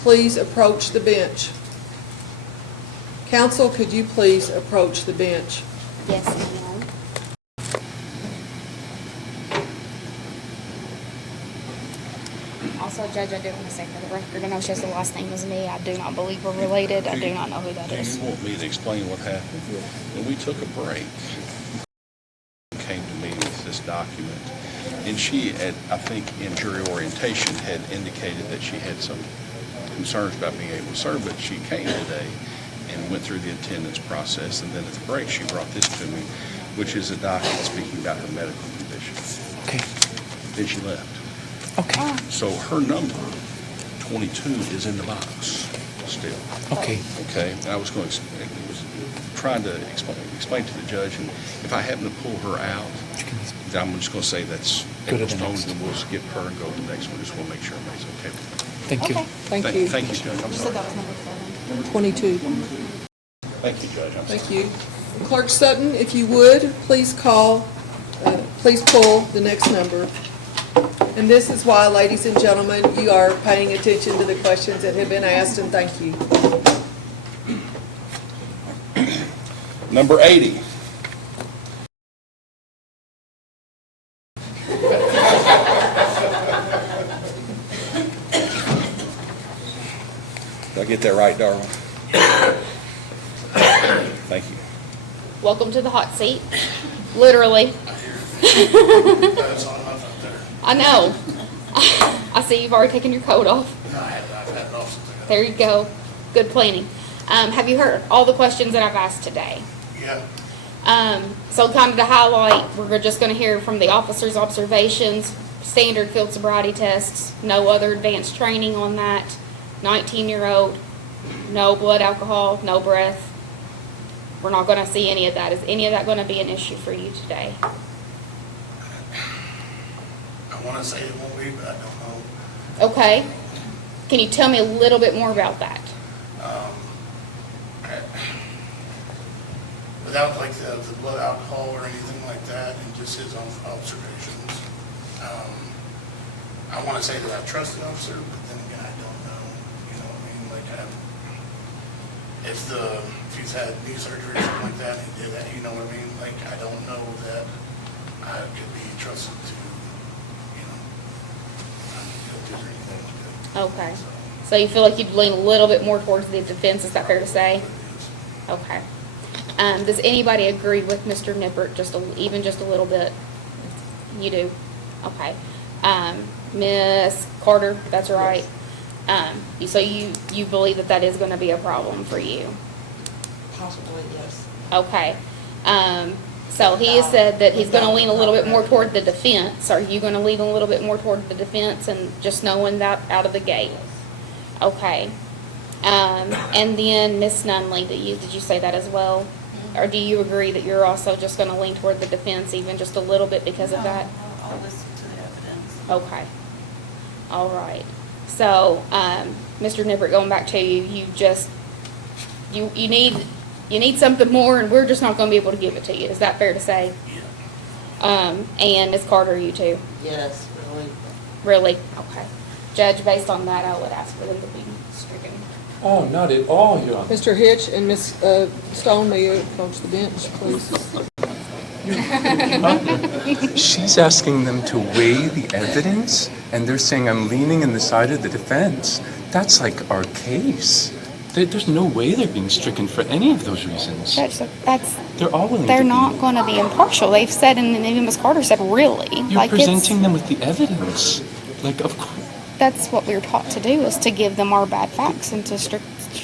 Please approach the bench. Counsel, could you please approach the bench? Yes, ma'am. Also, Judge, I do want to say for the record, I know she has the last name as me. I do not believe we're related. I do not know who that is. Do you want me to explain what happened? When we took a break, came to me with this document, and she, I think in jury orientation, had indicated that she had some concerns about being able to serve, but she came today and went through the attendance process, and then at the break she brought this to me, which is a document speaking about her medical condition. Okay. then she left. Okay. So her number, 22, is in the box still. Okay. Okay, and I was going to, trying to explain to the judge, and if I happen to pull her out, then I'm just going to say that's Go to the Stone, next. and we'll skip her and go to the next one. Just want to make sure everybody's okay with that. Thank you. Thank you. Thank you, Judge. I'm You said sorry. that was number 7. 22. Thank you, Judge. I'm sorry. Thank you. Clerk Sutton, if you would, please please pull the next number. And this is why, ladies and gentlemen, you are paying attention to the questions that have been asked, and thank you. Number 80. Did I get that right, Darwin? Thank you. Welcome to the hot seat. Literally. I know. I see you've already taken your coat off. No, I've had it off since I got There you go. Good planning. Have you heard all the questions that I've asked today? Yeah. So kind of to highlight, we're just going to hear from the officer's observations, standard field sobriety tests, no other advanced training on that, 19-year-old, no blood alcohol, no breath. We're not going to see any of that. Is any of that going to be an issue for you today? I want to say it won't be, but I don't know. Okay. Can you tell me a little bit more about that? Without like the blood alcohol or anything like that, and just his own observations. I want to say that I trust the officer, but then again, I don't know. You know what I mean? Like, if he's had knee surgery or something like that, and he did that, you know what I mean? Like, I don't know that I could be trusted to, you know, do anything like that. Okay. So you feel like you'd lean a little bit more towards the defense, is that fair to say? Okay. Does anybody agree with Mr. Nippert even just a little bit? You do? Okay. Miss Carter, that's right. So you believe that is going to be a problem for you? Possibly, yes. Okay. So he has said that he's going to lean a little bit more toward the defense. Are you going to lean a little bit more toward the defense and just knowing that out of the gate? Okay. And then Miss Nunley, did you say that as well? Or do you agree that you're also just going to lean toward the defense even just a little bit because of that? I'll listen to the evidence. Okay. All right. So, Mr. Nippert, going back to you, you need something more, and we're just not going to be able to give it to you. Is that fair to say? Yeah. And Ms. Carter, you too? Yes, really. Really? Okay. Judge, based on that, I would ask for them to be stricken. Oh, not at all, Your Honor. Mr. Hitch and Ms. Stone, may you approach the bench, please? She's asking them to weigh the evidence, and they're saying I'm leaning in the side of the defense. That's like our case. There's no way they're being stricken for any of those reasons. Judge, They're all willing they're to not going to be impartial. They've said, and even Ms. Carter said, really. You're presenting them with the evidence. Like, of course. That's what we were taught to do, is to give them our bad facts and to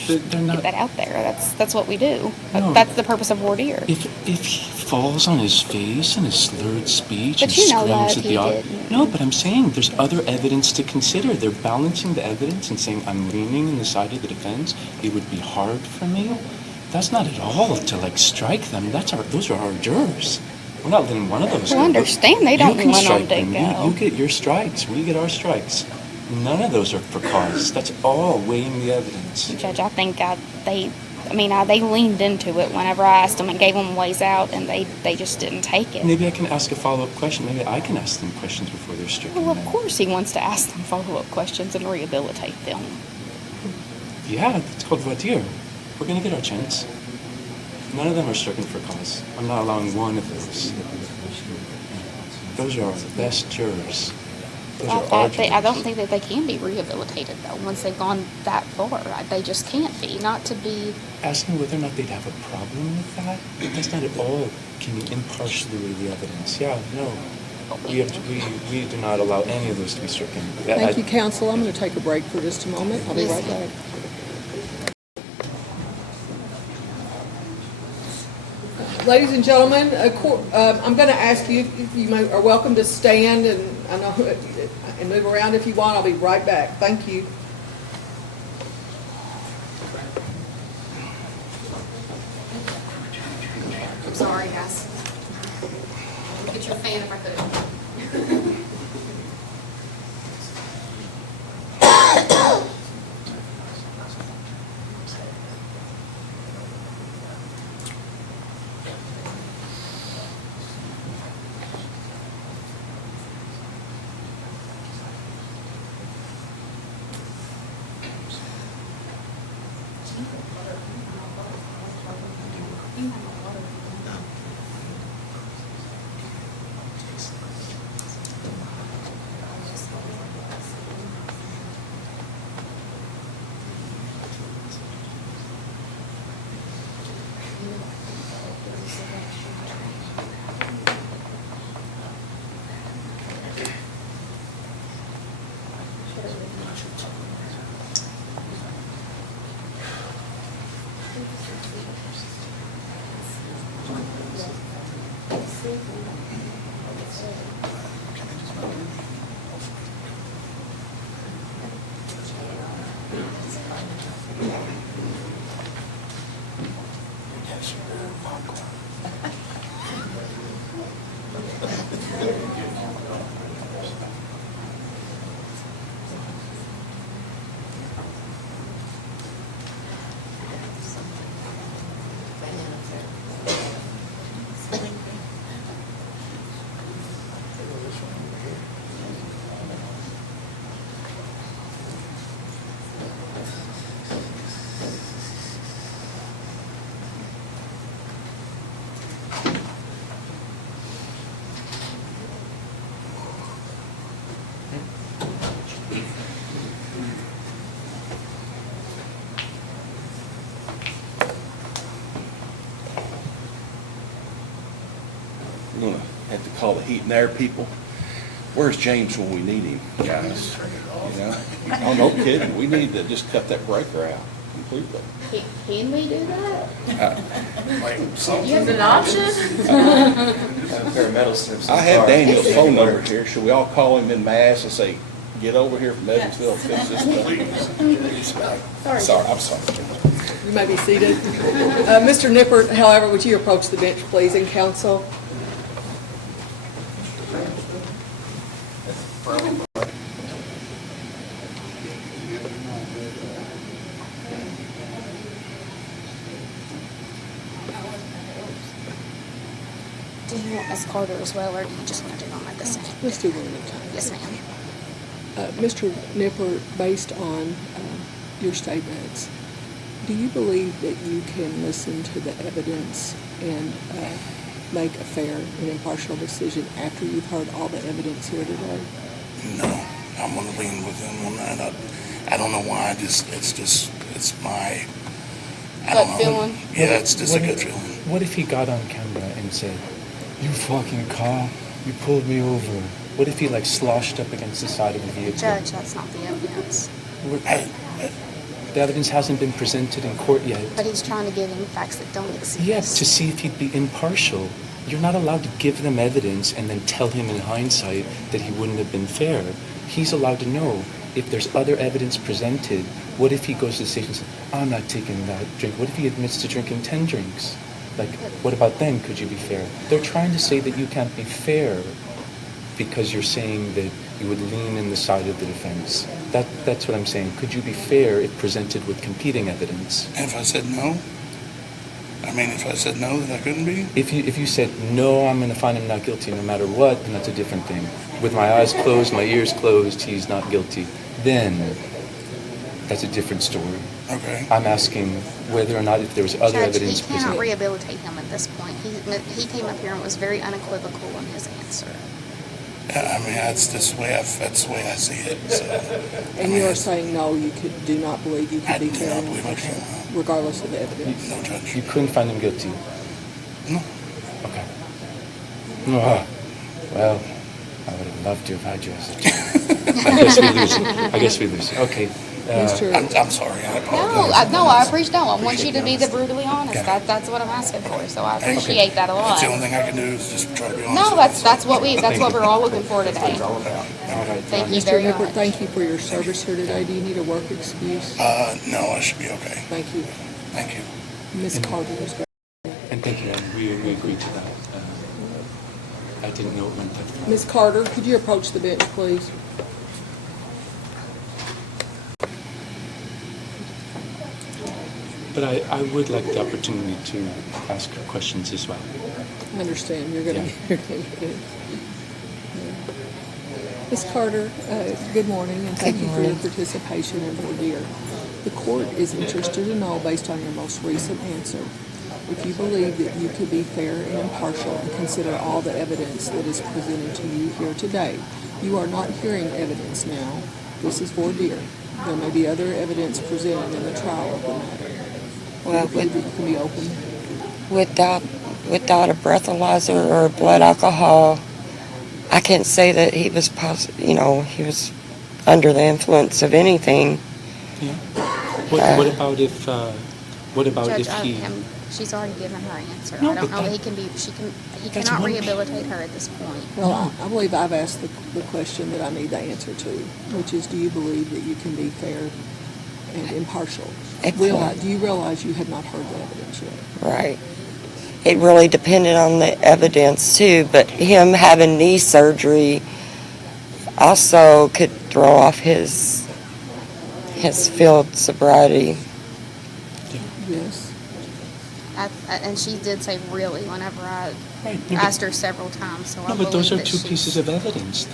They're not, get that out there. That's what we do. No. That's the purpose of voir dire. If he falls on his face and his slurred speech But and you know screams that at he the audience. didn't. No, but I'm saying there's other evidence to consider. They're balancing the evidence and saying I'm leaning in the side of the defense. It would be hard for me. That's not at all to like strike them. Those are our jurors. We're not letting one of those Well, go. understand they don't You can want strike them to them. go. You get your strikes. We get our strikes. None of those are for cause. That's all weighing the evidence. Judge, I think they leaned into it whenever I asked them and gave them ways out, and they just didn't take it. Maybe I can ask a follow-up question. Maybe I can ask them questions before they're stricken. Well, of course he wants to ask them follow-up questions and rehabilitate them. Yeah, it's called voir dire. We're going to get our chance. None of them are stricken for cause. I'm not allowing one of those. Those are our best jurors. Those are our jurors. I don't think that they can be rehabilitated, though, once they've gone that far. They just can't be. Not to be... Asking whether or not they'd have a problem with that? That's not at all. Can you impartially weigh the evidence? Yeah, no. We do not allow any of those to be stricken. Thank you, counsel. I'm going to take a break for just a moment. I'll be right back. Ladies and gentlemen, I'm going to ask you if you are welcome to stand, and I know, and move around if you want. I'll be right back. Thank you. I'm sorry, guys. Get your fan if I could. We're gonna have to call the heat and air people. Where's James when we need him, guys? You know? Oh, no kidding. We need to just cut that breaker out completely. Can we do that? Use an option? I have Daniel's phone number here. Should we all call him in mass and say, get over here from Evansville and fix this stuff? Sorry, I'm sorry. You may be seated. Mr. Nippert, however, would you approach the bench, please, and counsel? Do you want Ms. Carter as well, or do you just want to do them at the same? Let's do one at a time. Yes, ma'am. Mr. Nippert, based on your statements, do you believe that you can listen to the evidence and make a fair and impartial decision after you've heard all the evidence here today? No, I'm gonna lean with him on that. I don't know why, it's my, I don't know. Gut feeling? Yeah, it's just a good feeling. What if he got on camera and said, "You fucking car, you pulled me over"? What if he like sloshed up against the side of the vehicle? Judge, that's not the evidence. The evidence hasn't been presented in court yet. But he's trying to give him facts that don't exist. Yes, to see if he'd be impartial. You're not allowed to give them evidence and then tell him in hindsight that he wouldn't have been fair. He's allowed to know if there's other evidence presented. What if he goes to the station and says, "I'm not taking that drink"? What if he admits to drinking 10 drinks? Like, what about then? Could you be fair? They're trying to say that you can't be fair because you're saying that you would lean in the side of the defense. That's what I'm saying. Could you be fair if presented with competing evidence? And if I said no? I mean, if I said no, that I couldn't be? If you said, "No, I'm going to find him not guilty no matter what," then that's a different thing. With my eyes closed, my ears closed, he's not guilty. Then that's a different story. Okay. I'm asking whether or not if there was other Judge, evidence he cannot presented. rehabilitate him at this point. He came up here and was very unequivocal in his answer. I mean, that's the way I see it, so. And you are saying, no, you do not believe you could be fair and impartial, regardless of the evidence? No, Judge. You couldn't find him guilty? No. Okay. Well, I would have loved to have had you as a judge. I guess we lose. Okay. I'm sorry, I No, apologize. I appreciate, no, I want you to be the brutally honest. Okay. That's what I'm asking for, so I Hey, appreciate that a lot. That's the only thing I can do is just try to be honest. No, that's what we're all looking for today. All right. Thank you Mr. very Nippert, much. thank you for your service here today. Do you need a work excuse? No, I should be okay. Thank you. Thank you. Ms. Carter was great. And thank you, and we agreed to that. I didn't know it went that far. Ms. Carter, could you approach the bench, please? But I would like the opportunity to ask her questions as well. I understand, you're gonna Yeah. get Ms. Carter, good morning, and thank you for your participation in voir dire. The court is interested to know, based on your most recent answer, if you believe that you could be fair and impartial and consider all the evidence that is presented to you here today. You are not hearing evidence now. This is voir dire. There may be other evidence presented in the trial of the matter. Well, You believe that you can be open? without a breathalyzer or blood alcohol, I can't say that he was he was under the influence of anything. Yeah. What about if? What about Judge, if he? She's already given her answer. No, I don't but know that that- he that's cannot one- rehabilitate her at this point. Well, I believe I've asked the question that I need the answer to, which is, do you believe that you can be fair and impartial? Do you realize you had not heard the evidence yet? Right. It really depended on the evidence too, but him having knee surgery also could throw off his field sobriety. Yes. And she did say really whenever I Right, no, asked her several times, so I No, believe but those are that two she's- pieces of evidence.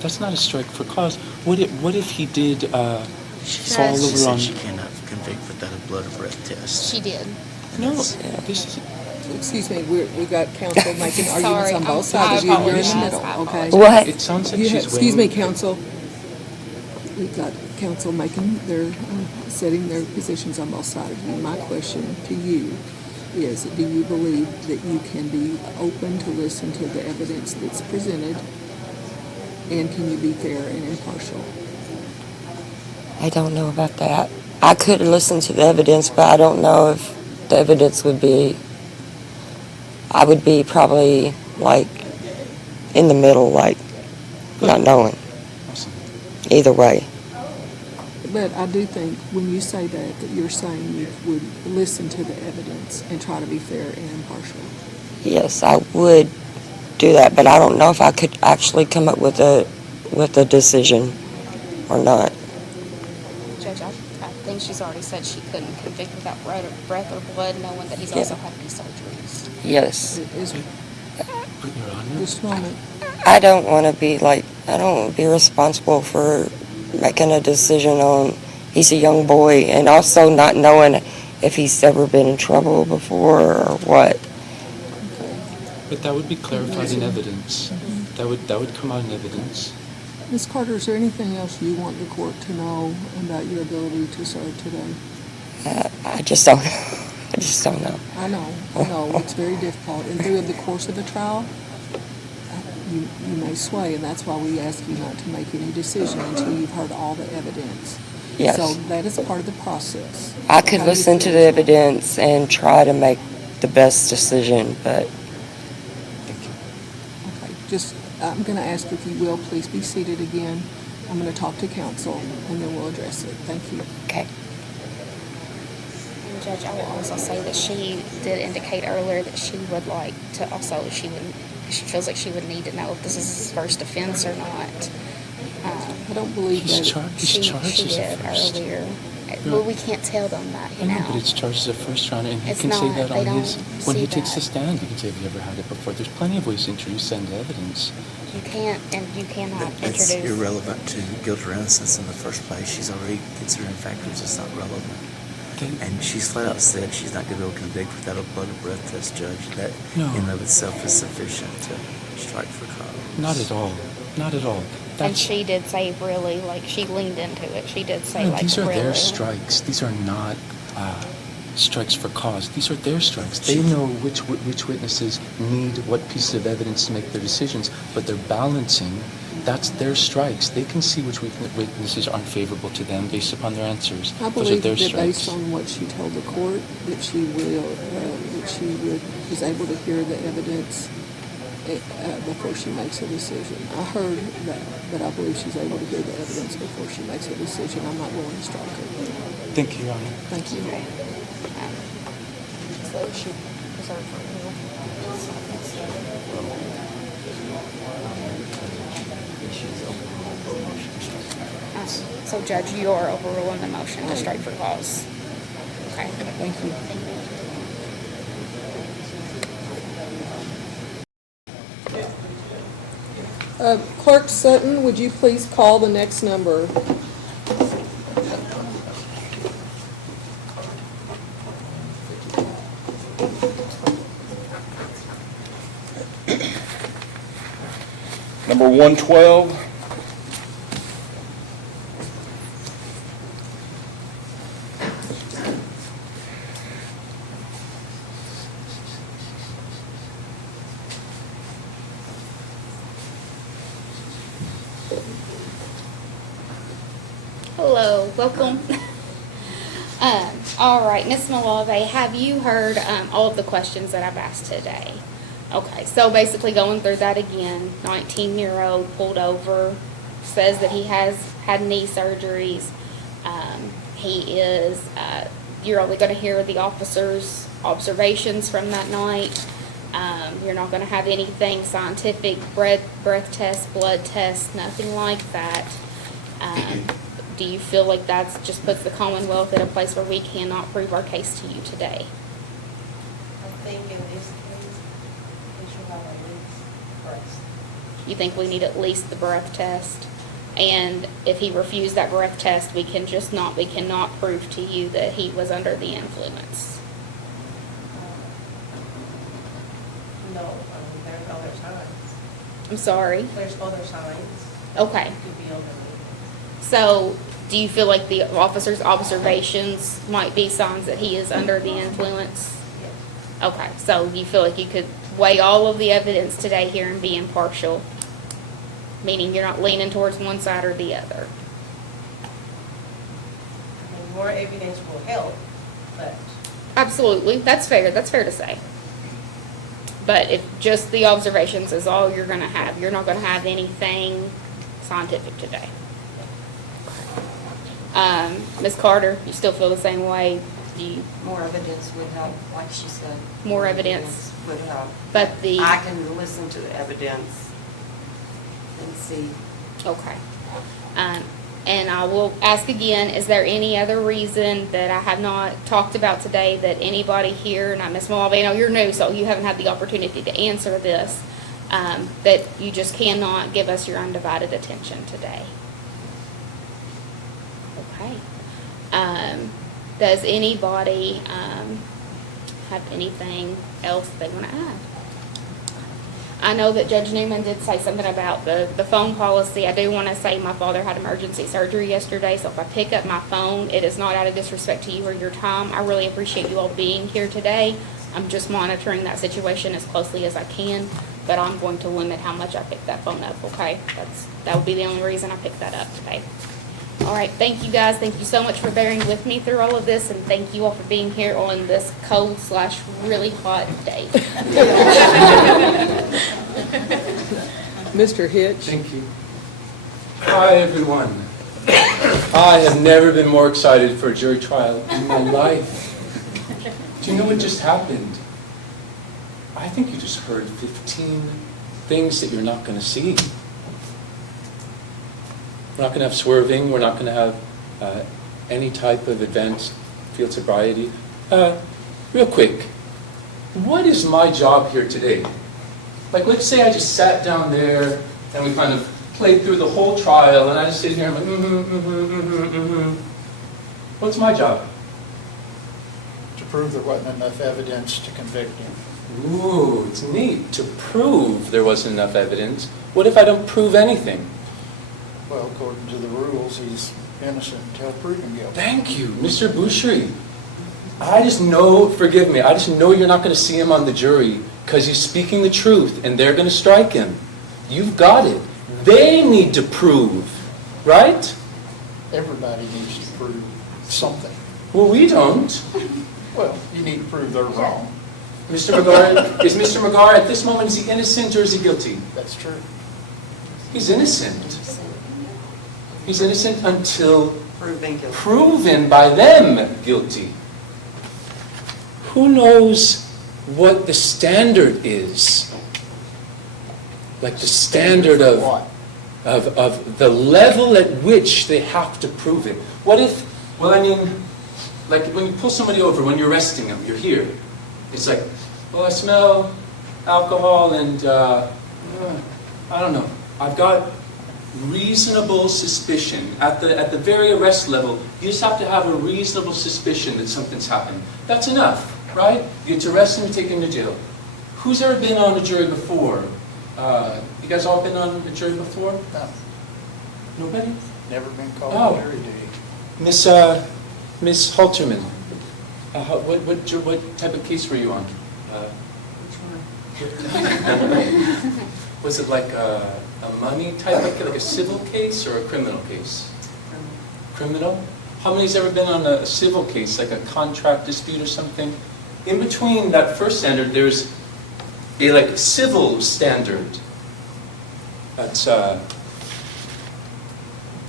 That's not a strike for cause. What if he did fall She over said on? she cannot convict without a blood or breath test. She did. No, this is. Excuse me, we got counsel making arguments Sorry, on both I sides. You're in the apologize, middle, I okay? What? It sounds like You she's excuse me, weighing- counsel. We've got counsel making setting their positions on both sides. And my question to you is, do you believe that you can be open to listen to the evidence that's presented? And can you be fair and impartial? I don't know about that. I could listen to the evidence, but I don't know if the evidence would be. I would be probably like in the middle, like not knowing. Awesome. Either way. But I do think when you say that you're saying you would listen to the evidence and try to be fair and impartial. Yes, I would do that, but I don't know if I could actually come up with a decision or not. Judge, I think she's already said she couldn't convict without breath or blood, knowing that he's also had knee surgeries. Yes. But Your Honor, Just a moment. I don't want to be responsible for making a decision on, he's a young boy, and also not knowing if he's ever been in trouble before or what. but that would be clarified in evidence. That would come out in evidence. Ms. Carter, is there anything else you want the court to know about your ability to serve today? I just don't know. I just don't know. I know, it's very difficult. And through the course of the trial, you may sway, and that's why we ask you not to make any decision until you've heard all the evidence. Yes. So that is part of the process. I could How do you listen to feel? the evidence and try to make the best decision, but Thank you. Okay, just, I'm going to ask if you will, please be seated again. I'm going to talk to counsel, and then we'll address it. Thank you. okay. And Judge, I will also say that she did indicate earlier that she would like to also, she feels like she would need to know if this is his first offense or not. I don't believe He's that. charged She as a did first. earlier. Yeah. Well, we can't tell them that I know, now. but it's charged as a first round, and he It's can say not. that They on his don't when see he takes that. the stand. He can say, "Have you ever had it before?" There's plenty of ways to introduce the evidence. You can't, and you cannot It's introduce. irrelevant to guilt or innocence in the first place. She's already considering factors that's not relevant. And she's flat out said she's not going to be able to convict without a blood or breath test, Judge. That No. in and of itself is sufficient to strike for cause. Not at all. Not at all. And she did say really, like, she leaned into it. She did say, No, like, these are really. their strikes. These are not strikes for cause. These are their strikes. They know which witnesses need what pieces of evidence to make their decisions, but they're balancing That's their strikes. They can see which witnesses aren't favorable to them based upon their answers. I Those are believe their that strikes. based on what she told the court, that she was able to hear the evidence before she makes a decision. I heard that, but I believe she's able to hear the evidence before she makes a decision. I'm not going to strike her. Thank you, Your Honor. Thank you. So she preserved for appeal. So Judge, you are overruling the motion to strike for cause. Okay. Thank you. Clerk Sutton, would you please call the next number? Number 112. Hello, welcome. All right, Ms. Malave, have you heard all of the questions that I've asked today? Okay, so basically going through that again, 19-year-old pulled over, says that he has had knee surgeries. He is, you're only going to hear the officer's observations from that night. You're not going to have anything scientific, breath test, blood test, nothing like that. Do you feel like that just puts the Commonwealth in a place where we cannot prove our case to you today? I think in this case, we should have at least first. You think we need at least the breath test? And if he refused that breath test, we cannot prove to you that he was under the influence. No, I mean, there's other signs. I'm sorry. There's other signs. Okay. It could be elderly. So, do you feel like the officer's observations might be signs that he is under the influence? Yes. Okay, so you feel like you could weigh all of the evidence today here and be impartial, meaning you're not leaning towards one side or the other? I mean, more evidence will help, but Absolutely, that's fair to say. But if just the observations is all you're gonna have, you're not gonna have anything scientific today. Ms. Carter, you still feel the same way? Do you, More evidence would help, like she said. more evidence? Would help. But the, I can listen to the evidence and see. okay. And I will ask again, is there any other reason that I have not talked about today that anybody here, not Ms. Malave, I know you're new, so you haven't had the opportunity to answer this, that you just cannot give us your undivided attention today? Okay. Does anybody have anything else they want to add? I know that Judge Newman did say something about the phone policy. I do want to say my father had emergency surgery yesterday, so if I pick up my phone, it is not out of disrespect to you or your time. I really appreciate you all being here today. I'm just monitoring that situation as closely as I can, but I'm going to limit how much I pick that phone up, okay? That would be the only reason I picked that up today. All right, thank you guys. Thank you so much for bearing with me through all of this, and thank you all for being here on this cold/really hot day. Mr. Hitch? Thank you. Hi, everyone. I have never been more excited for a jury trial in my life. Do you know what just happened? I think you just heard 15 things that you're not going to see. We're not going to have swerving. We're not going to have any type of advanced field sobriety. Real quick, what is my job here today? Like, let's say I just sat down there and we kind of played through the whole trial and I just sit here and I'm like, What's my job? To prove there wasn't enough evidence to convict him. Ooh, it's neat. To prove there wasn't enough evidence. What if I don't prove anything? Well, according to the rules, he's innocent until proven guilty. Thank you, Mr. Boucherie. I just know, forgive me, I just know you're not going to see him on the jury because he's speaking the truth and they're going to strike him. You've got it. they need to prove, right? Everybody needs to prove something. Well, we don't. Well, you need to prove they're wrong. Mr. McGar, is Mr. McGar at this moment, is he innocent or is he guilty? That's true. He's innocent. He's innocent until Proven guilty. proven by them guilty. Who knows what the standard is? Like the standard of, What? of the level at which they have to prove it. What if, well, I mean, like when you pull somebody over, when you're arresting them, you're here. It's like, well, I smell alcohol and, I don't know. I've got reasonable suspicion. At the very arrest level, you just have to have a reasonable suspicion that something's happened. That's enough, right? You get to arrest him and take him to jail. Who's ever been on a jury before? You guys all been on a jury before? No, Nobody? never been called Oh. to jury duty. Miss Halterman, what type of case were you on? Was it like a money type of, like a civil case or a criminal case? Criminal? How many's ever been on a civil case, like a contract dispute or something? In between that first standard, there's a like civil standard. That's the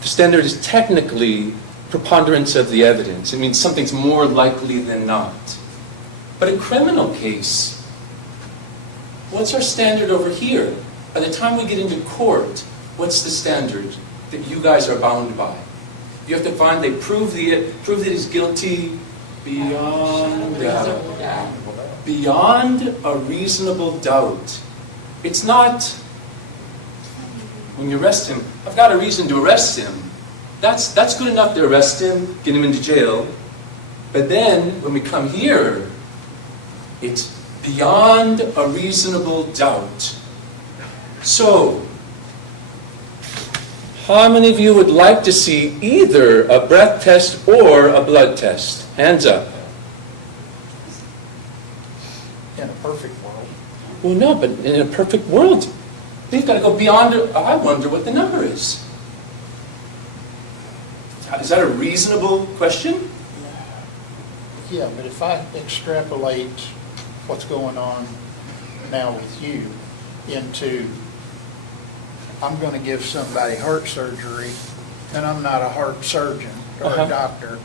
standard is technically preponderance of the evidence. It means something's more likely than not. But a criminal case, what's our standard over here? By the time we get into court, what's the standard that you guys are bound by? You have to find they prove that he's guilty beyond a reasonable doubt. It's not when you arrest him, I've got a reason to arrest him. That's good enough to arrest him, get him into jail. But then, when we come here, it's beyond a reasonable doubt. So, how many of you would like to see either a breath test or a blood test? Hands up. In a perfect world. Well, no, but in a perfect world, they've got to go beyond, I wonder what the number is. Is that a reasonable question? Yeah, but if I extrapolate what's going on now with you into, I'm going to give somebody heart surgery, and I'm not a heart surgeon or a doctor,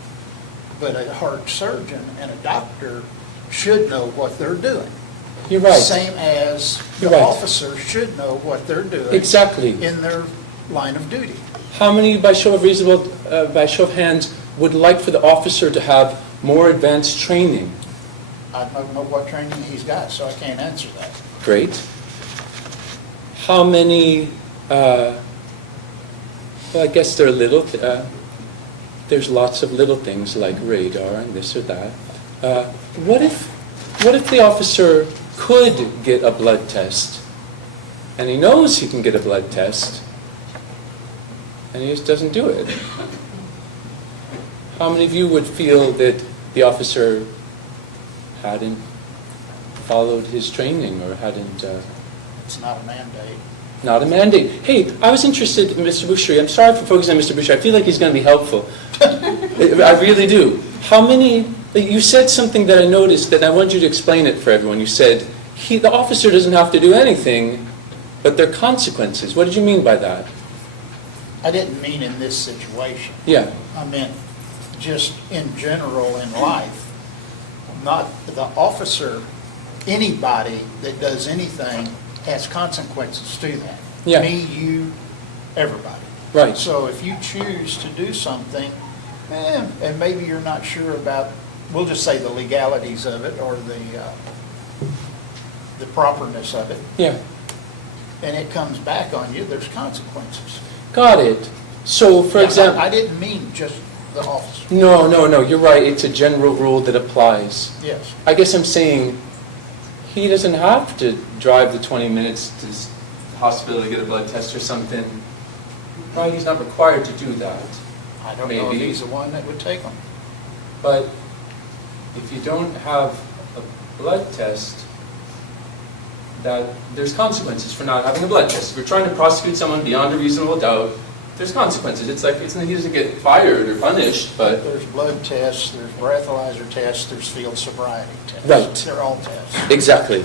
but a heart surgeon and a doctor should know what they're doing. You're right. Same as You're the right. officer should know what they're doing. Exactly. In their line of duty. How many, by show of hands, would like for the officer to have more advanced training? I don't know what training he's got, so I can't answer that. Great. How many, well, I guess there are little, there's lots of little things like radar and this or that. What if the officer could get a blood test, and he knows he can get a blood test, and he just doesn't do it? How many of you would feel that the officer hadn't followed his training or hadn't... It's not a mandate. Not a mandate. Hey, I was interested in Mr. Boucherie. I'm sorry for focusing on Mr. Boucherie. I feel like he's going to be helpful. I really do. How many... You said something that I noticed that I want you to explain it for everyone. You said, the officer doesn't have to do anything, but there are consequences. What did you mean by that? I didn't mean in this situation. Yeah. I meant just in general in life. Not the officer, anybody that does anything has consequences to that. Yeah. Me, you, everybody. Right. So if you choose to do something, and maybe you're not sure about, we'll just say the legalities of it or the properness of it. Yeah. And it comes back on you, there's consequences. Got it. So, for example... I didn't mean just the officer. No, you're right. It's a general rule that applies. Yes. I guess I'm saying he doesn't have to drive the 20 minutes to the hospital to get a blood test or something. Right? He's not required to do that. I don't know if he's the one that would take them. But if you don't have a blood test, that there's consequences for not having a blood test. If you're trying to prosecute someone beyond a reasonable doubt, there's consequences. It's like, he doesn't get fired or punished, but... There's blood tests, there's breathalyzer tests, there's field sobriety tests. Right. They're all tests. Exactly.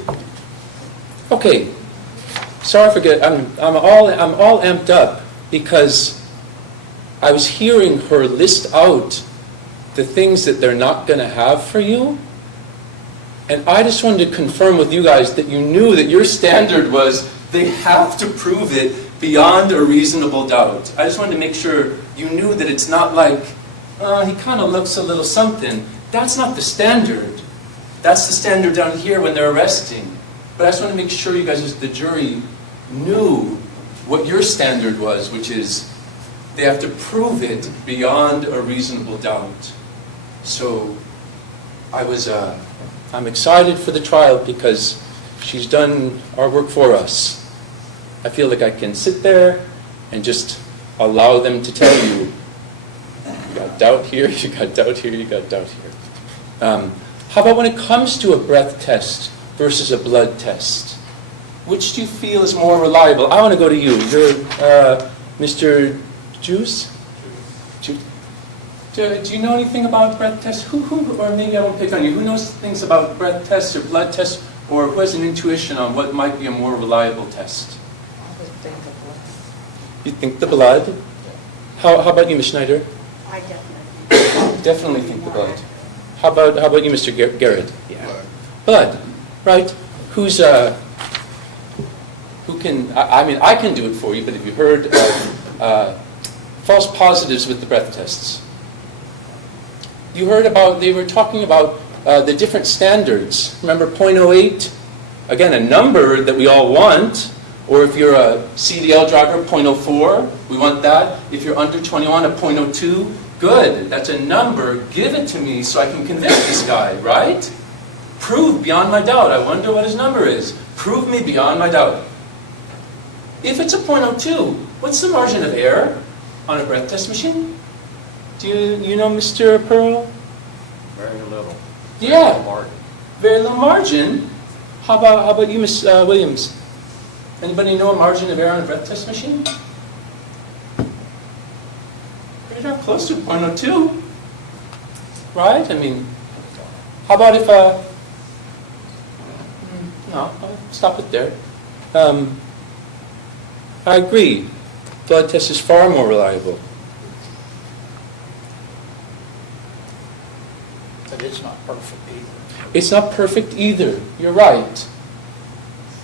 Okay. Sorry for I'm all amped up because I was hearing her list out the things that they're not going to have for you. And I just wanted to confirm with you guys that you knew that your standard was they have to prove it beyond a reasonable doubt. I just wanted to make sure you knew that it's not like, he kind of looks a little something. That's not the standard. That's the standard down here when they're arresting. But I just want to make sure you guys, as the jury, knew what your standard was, which is they have to prove it beyond a reasonable doubt. So I'm excited for the trial because she's done our work for us. I feel like I can sit there and just allow them to tell you, you got doubt here, you got doubt here, you got doubt here. How about when it comes to a breath test versus a blood test? Which do you feel is more reliable? I want to go to you. You're Mr. Juice? Do you know anything about breath tests? Who, or maybe I won't pick on you. Who knows things about breath tests or blood tests, or who has an intuition on what might be a more reliable test? I would think the blood. You think the blood? How about you, Ms. Schneider? I definitely. Definitely think the blood. How about you, Mr. Garrett? Blood. Blood, right? Who can? I mean, I can do it for you. But have you heard of false positives with the breath tests? You heard about, they were talking about the different standards. Remember 0.08? Again, a number that we all want. Or if you're a CDL driver, 0.04, we want that. If you're under 21, a 0.02, good. That's a number. Give it to me so I can convict this guy, right? Prove beyond my doubt. I wonder what his number is. Prove me beyond my doubt. If it's a 0.02, what's the margin of error on a breath test machine? Do you know, Mr. Pearl? Very little. Yeah. Margin. Very little margin. How about you, Ms. Williams? Anybody know a margin of error on a breath test machine? Pretty darn close to 0.02. Right? I mean, how about if no, I'll stop it there. I agree. Blood test is far more reliable. But it's not perfect either. It's not perfect either. You're right.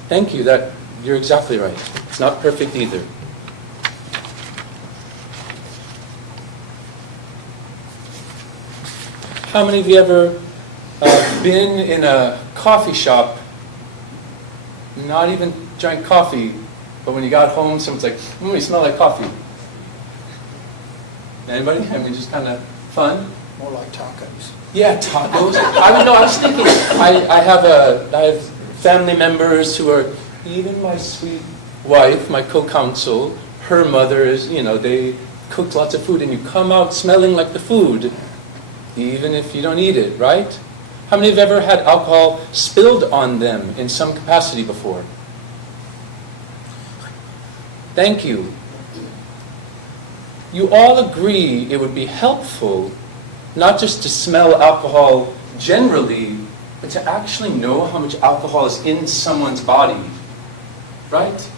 Thank you. You're exactly right. It's not perfect either. How many of you ever been in a coffee shop, not even drank coffee, but when you got home, someone's like, you smell like coffee. Anybody? I mean, just kind of fun? More like tacos. Yeah, tacos. I was thinking, I have family members who are, even my sweet wife, my co-counsel, her mother is, they cooked lots of food, and you come out smelling like the food, even if you don't eat it, right? How many have ever had alcohol spilled on them in some capacity before? Thank you. You all agree it would be helpful not just to smell alcohol generally, but to actually know how much alcohol is in someone's body, right?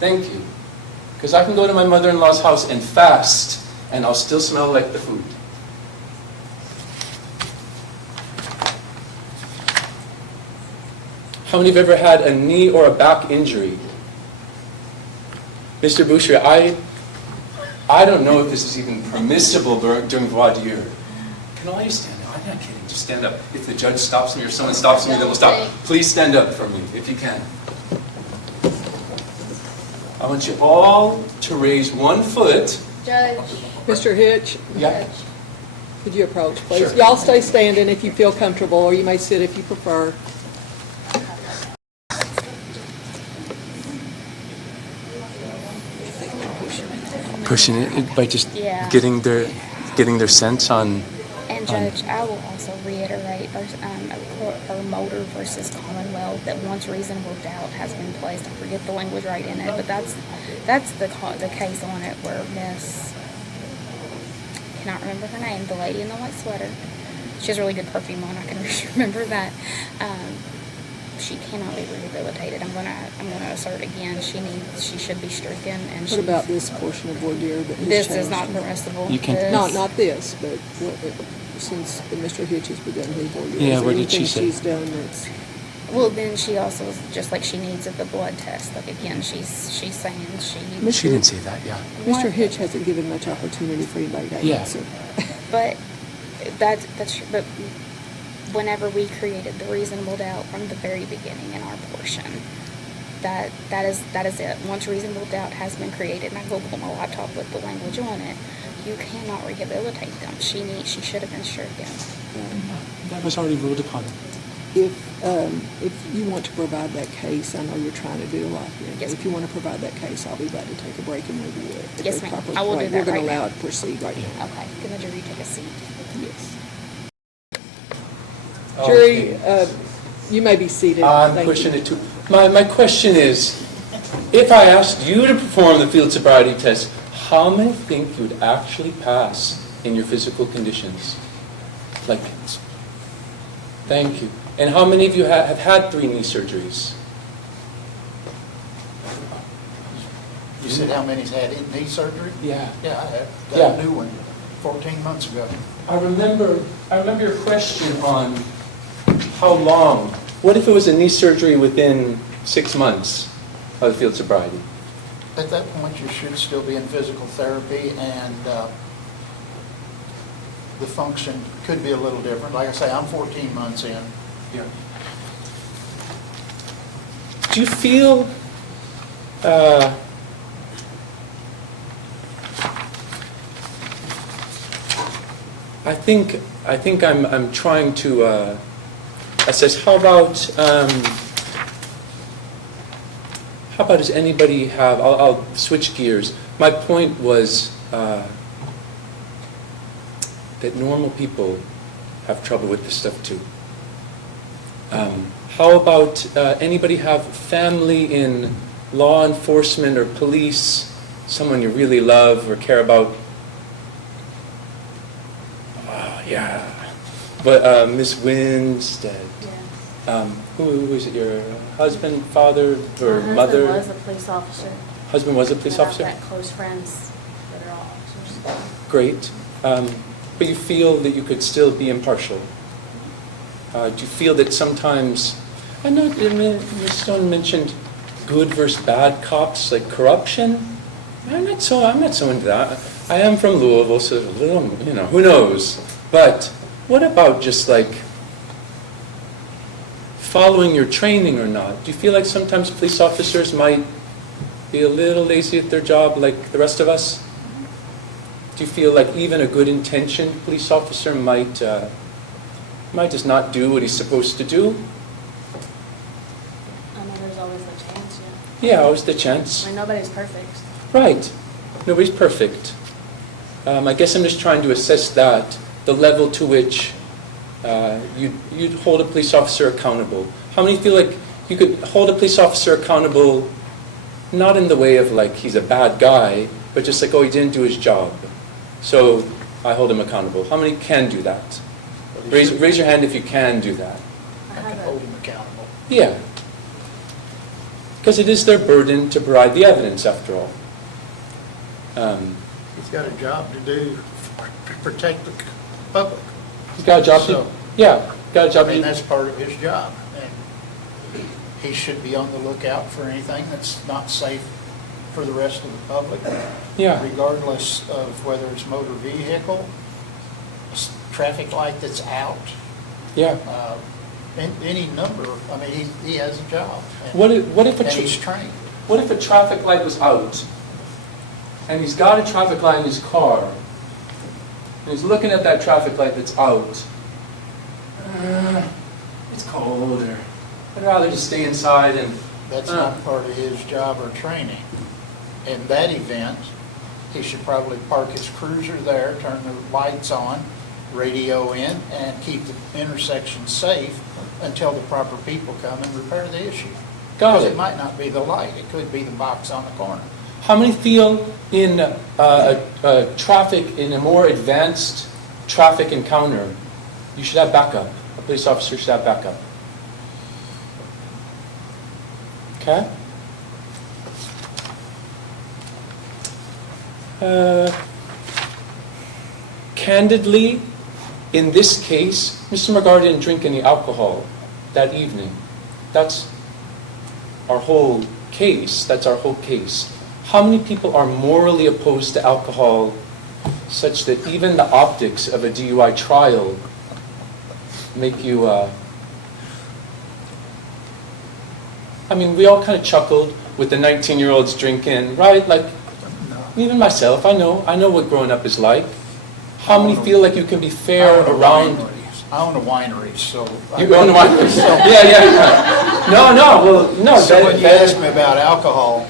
Thank you. Because I can go to my mother-in-law's house and fast, and I'll still smell like the food. How many have ever had a knee or a back injury? Mr. Boucher, I don't know if this is even permissible during voir dire. Can all you stand up? I'm not kidding. Just stand up. If the judge stops me or someone stops me, then we'll stop. Please stand up for me, if you can. I want you all to raise one foot. Judge. Mr. Hitch? Yeah. Could you approach, please? Sure. Y'all stay standing if you feel comfortable, or you may sit if you prefer. Pushing it by just Yeah. getting their sense on. And Judge, I will also reiterate her motor versus Commonwealth. well, that once reasonable doubt has been placed, I forget the language right in it, but that's the case on it where Miss, cannot remember her name, the lady in the white sweater, she has really good perfume on, I can remember that, she cannot be rehabilitated. I'm gonna assert again, she should be stricken, and What about this portion of voir dire that has this is changed? not permissible. You can't- This- Not this, but since Mr. Hitch has begun his voir dire. Yeah, is there what did she anything say? she's done that's, Well, then she also, just like she needs at the blood test, like again, she's saying she. She didn't say that, yeah. Mr. Hitch hasn't given much opportunity for anybody to Yeah. answer. But that's true. But whenever we created the reasonable doubt from the very beginning in our portion, that is it. Once reasonable doubt has been created, and I go pull my laptop with the language on it, you cannot rehabilitate them. She should have been stricken. That was already ruled upon. If you want to provide that case, I know you're trying to do a lot here. Yes, If you want to provide that case, I'll be glad to take a break and review it. Yes, ma'am. I will do that We're going right to allow now. it to proceed right now. Okay, can the jury take a seat? Yes. Oh, Jury, you may be seated. I'm Thank pushing you. it too. My question is, if I asked you to perform the field sobriety test, how many think you would actually pass in your physical conditions? Like, thank you. And how many of you have had 3 knee surgeries? You said how many's had knee surgery? Yeah. Yeah, I have. Yeah. Got a new one 14 months ago. I remember your question on how long. What if it was a knee surgery within 6 months of the field sobriety? At that point, you should still be in physical therapy, and the function could be a little different. Like I say, I'm 14 months in. Yeah. Do you feel I think I'm trying to assess. How about does anybody have? I'll switch gears. My point was that normal people have trouble with this stuff too. How about anybody have family in law enforcement or police, someone you really love or care about? Yeah. But Miss Winstead, who is it, your husband, father, or mother? My husband was a police officer. Husband was a police And officer? I've got close friends that are all officers. Great. But you feel that you could still be impartial? Do you feel that sometimes, I know Ms. Stone mentioned good versus bad cops, like corruption? I'm not so into that. I am from Louisville, so a little, who knows? But what about just like following your training or not? Do you feel like sometimes police officers might be a little lazy at their job like the rest of us? Do you feel like even a good intentioned police officer might just not do what he's supposed to do? I know there's always the chance, Yeah, always the chance. I mean, nobody's perfect. Right. Nobody's perfect. I guess I'm just trying to assess that, the level to which you'd hold a police officer accountable. How many feel like you could hold a police officer accountable, not in the way of like he's a bad guy, but just like, oh, he didn't do his job, so I hold him accountable? How many can do that? Raise your hand if you can do that. I can hold him accountable. Yeah. Because it is their burden to provide the evidence, after all. He's got a job to do to protect the public. He's got a job So, to, yeah, got a job I mean, to, that's part of his job. And he should be on the lookout for anything that's not safe for the rest of the public. Yeah. Regardless of whether it's motor vehicle, traffic light that's out. yeah. Any number, I mean, he has a job. And- What if and he's trained. What if a traffic light was out, and he's got a traffic light in his car, and he's looking at that traffic light that's out? It's cold, or I'd rather just stay inside and... That's not part of his job or training. In that event, he should probably park his cruiser there, turn the lights on, radio in and keep the intersection safe until the proper people come and repair the issue. Got Because it. it might not be the light, it could be the box on the corner. How many feel in traffic, in a more advanced traffic encounter, you should have backup? A police officer should have backup. Okay? Candidly, in this case, Mr. McGar didn't drink any alcohol that evening. That's our whole case. That's our whole case. How many people are morally opposed to alcohol such that even the optics of a DUI trial make you... I mean, we all kind of chuckled with the 19-year-olds drinking, right? Like, even myself, I know what growing up is like. How many feel like you can be fair around... I own a winery, so... You own a winery? Yeah. No, well, no. So when you ask me about alcohol,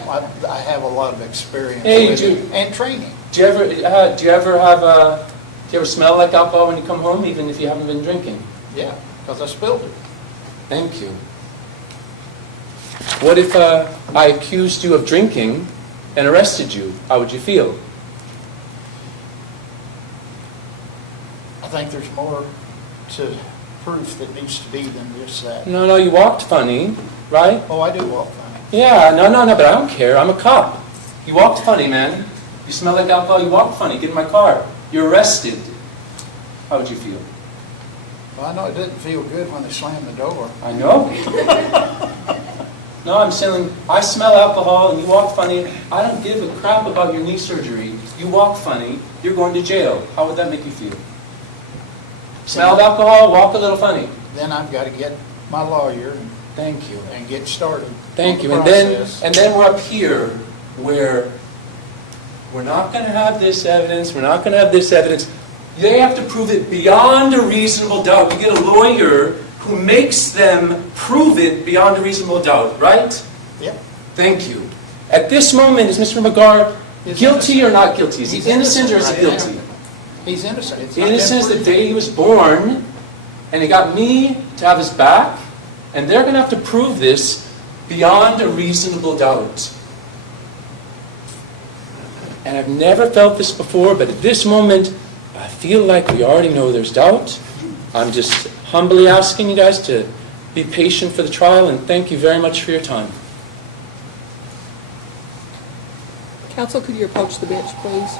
I have a lot of experience with it, and training. Do you ever smell like alcohol when you come home, even if you haven't been drinking? Yeah, because I spilled it. Thank you. What if I accused you of drinking and arrested you? How would you feel? I think there's more to proof that needs to be than just that. No, you walked funny, right? Oh, I do walk funny. Yeah, no, but I don't care. I'm a cop. You walked funny, man. You smell like alcohol, you walk funny. Get in my car. You're arrested. How would you feel? Well, I know it didn't feel good when they slammed the door. I know. No, I'm saying, I smell alcohol and you walk funny. I don't give a crap about your knee surgery. You walk funny, you're going to jail. How would that make you feel? Smelled alcohol, walk a little funny. Then I've got to get my lawyer and thank you and get started. Thank you. on And the then we're up here where we're not going to have this evidence. We're not going to have this evidence. They have to prove it beyond a reasonable doubt. You get a lawyer who makes them prove it beyond a reasonable doubt, right? Yep. Thank you. At this moment, is Mr. McGar guilty or not guilty? Is he He's innocent or is he innocent guilty? right He's innocent. It's not Innocent is been the proven. day he was born, and he got me to have his back, and they're going to have to prove this beyond a reasonable doubt. And I've never felt this before, but at this moment, I feel like we already know there's doubt. I'm just humbly asking you guys to be patient for the trial, and thank you very much for your time. Counsel, could you approach the bench, please?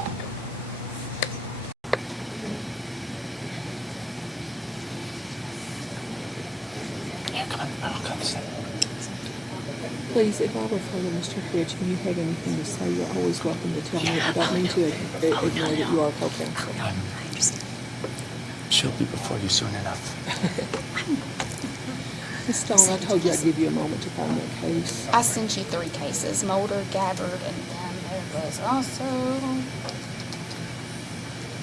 Please, if I refer to Mr. Hitch and you have anything to say, you're always welcome to tell me. I don't mean to ignore that you are co-counsel. She'll be before you soon enough. Ms. Stone, I told you I'd give you a moment to find that case. I sent you 3 cases, Mulder, Gabbard, and then there was also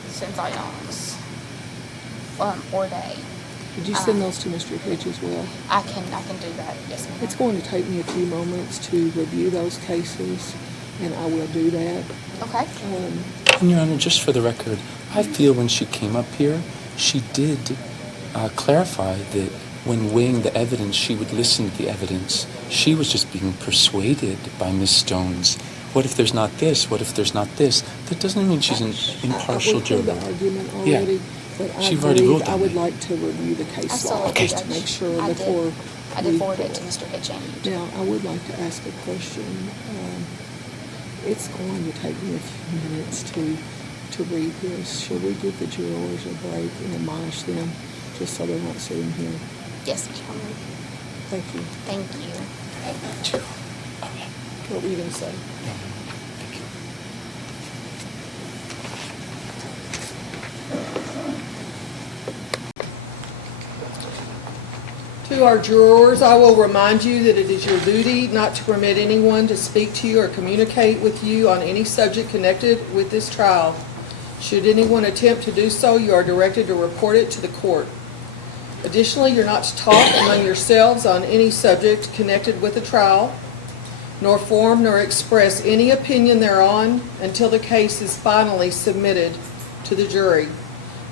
St. or Day. Did you send those to Mr. Hitch as well? I can do that, yes ma'am. It's going to take me a few moments to review those cases, and I will do that. Okay. And Your Honor, just for the record, I feel when she came up here, she did clarify that when weighing the evidence, she would listen to the evidence. She was just being persuaded by Ms. Stone's. What if there's not this? What if there's not this? That doesn't mean she's an impartial I went through juror. the argument already, but I She'd already ruled believe I on would it. like to review the case law Absolutely, just to Judge. make sure I before I did forward it to Mr. Hitch. Now, I would like to ask a question. It's going to take me a few minutes to read this. Should we give the jurors a break and admonish them just so they're not sitting here? Yes, ma'am. Thank you. Thank you. What were you going to say? To our jurors, I will remind you that it is your duty not to permit anyone to speak to you or communicate with you on any subject connected with this trial. Should anyone attempt to do so, you are directed to report it to the court. Additionally, you're not to talk among yourselves on any subject connected with the trial, nor form nor express any opinion thereon until the case is finally submitted to the jury.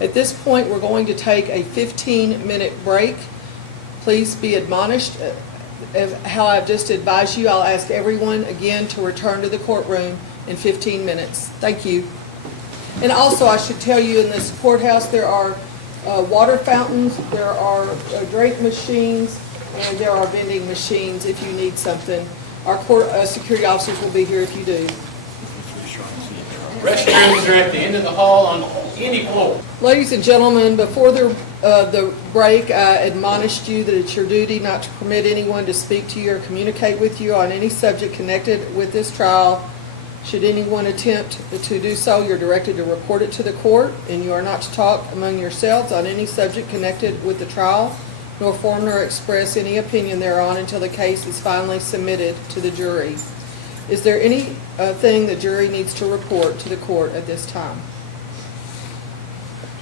At this point, we're going to take a 15-minute break. Please be admonished. As how I've just advised you, I'll ask everyone again to return to the courtroom in 15 minutes. Thank you. And also, I should tell you, in this courthouse, there are water fountains, there are drink machines, and there are vending machines if you need something. Our court security officers will be here if you do. Restrooms are at the end of the hall on any floor. Ladies and gentlemen, before the break, I admonished you that it's your duty not to permit anyone to speak to you or communicate with you on any subject connected with this trial. Should anyone attempt to do so, you're directed to report it to the court, and you are not to talk among yourselves on any subject connected with the trial, nor form nor express any opinion thereon until the case is finally submitted to the jury. Is there anything the jury needs to report to the court at this time?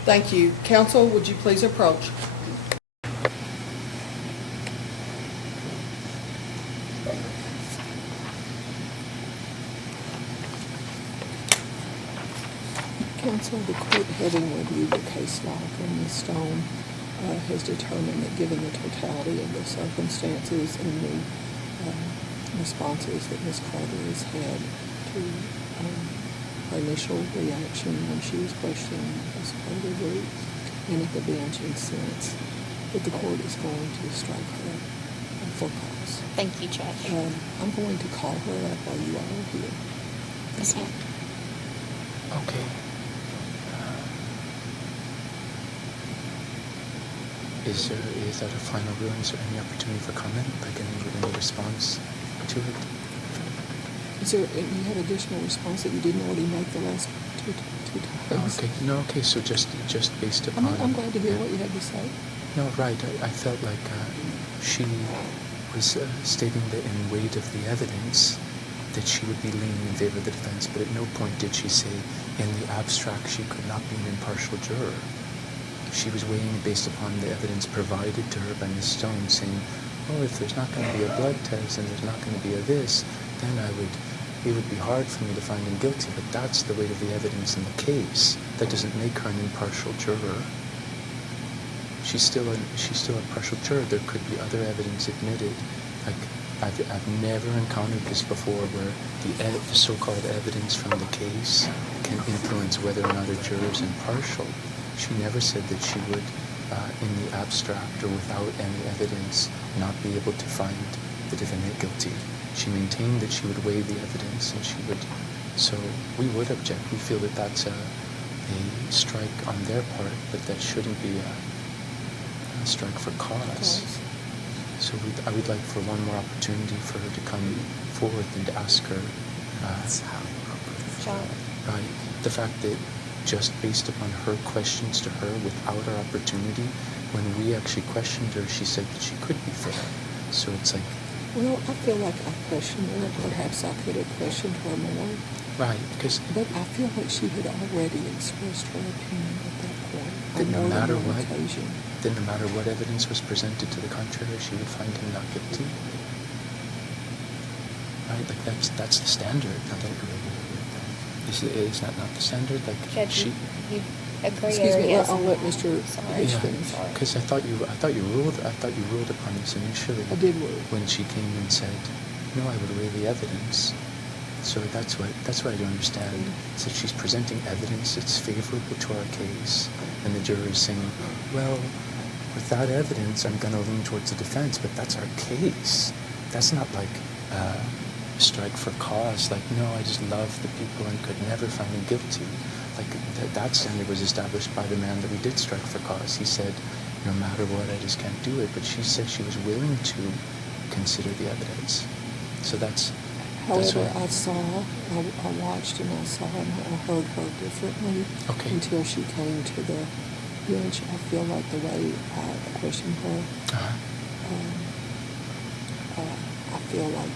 Thank you. Counsel, would you please approach? Counsel, the court, having reviewed the case log and Ms. Stone has determined that given the totality of the circumstances and the responses that Ms. Carter has had to her initial reaction when she was questioned as part of the group and at the bench and since, that the court is going to strike her for cause. Thank you, Judge. I'm going to call her up while you all are here. Yes, ma'am. Okay. Is that a final ruling? Is there any opportunity for comment, like any response to it? Is there, you had additional response that you didn't already make the last two times? Okay, no, okay, so just based upon... I'm glad to hear what you had to say. No, right, I felt like she was stating that in weight of the evidence that she would be leaning in favor of the defense, but at no point did she say in the abstract she could not be an impartial juror. She was weighing based upon the evidence provided to her by Ms. Stone, saying, oh, if there's not going to be a blood test and there's not going to be a this, then it would be hard for me to find him guilty. But that's the weight of the evidence in the case. That doesn't make her an impartial juror. She's still a partial juror. There could be other evidence admitted. Like, I've never encountered this before, where the so-called evidence from the case can influence whether or not a juror is impartial. She never said that she would, in the abstract or without any evidence, not be able to find the defendant guilty. She maintained that she would weigh the evidence, and she would. So we would object. We feel that that's a strike on their part, but that shouldn't be a strike for cause. So I would like for one more opportunity for her to come forward and to ask her. Right. The fact that just based upon her questions to her without our opportunity, when we actually questioned her, she said that she could be fair. So it's like... Well, I feel like I questioned her. Perhaps I could have questioned her more. Right, because... But I feel like she had already expressed her opinion at that point. Then no matter what evidence was presented to the contrary, she would find him not guilty. Right, like that's the standard. Is that not the standard? Like Judge, you agree? Excuse me. I'll let Mr. H finish. Because I thought you ruled upon this initially. I did rule when she came and said, "No, I would weigh the evidence." So that's what I don't understand. So she's presenting evidence that's favorable to our case, and the jury is saying, "Well, with that evidence, I'm going to lean towards the defense." But that's our case. That's not like. Strike for cause, like, no, I just love the people and could never find him guilty. Like, that standard was established by the man that we did strike for cause. He said, no matter what, I just can't do it. But she said she was willing to consider the evidence. So that's... However, I watched and I saw and I heard her differently until she came to the bench. I feel like the way I questioned her, I feel like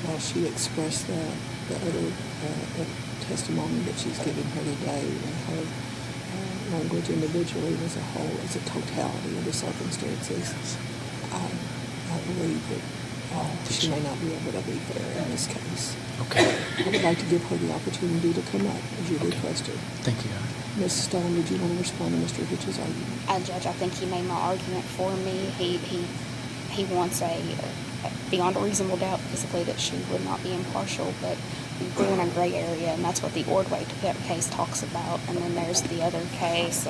while she expressed the other testimony that she's giving her today, and her language individually as a whole, as a totality of the circumstances, I believe that She may not be able to be fair in this case. Okay. I would like to give her the opportunity to come up, as you requested. Thank you, Your Honor. Ms. Stone, did you want to respond to Mr. Hitch's argument? Judge, I think he made my argument for me. He wants beyond a reasonable doubt, basically, that she would not be impartial, but we're in a gray area, and that's what the Ordway case talks about. And then there's the other case,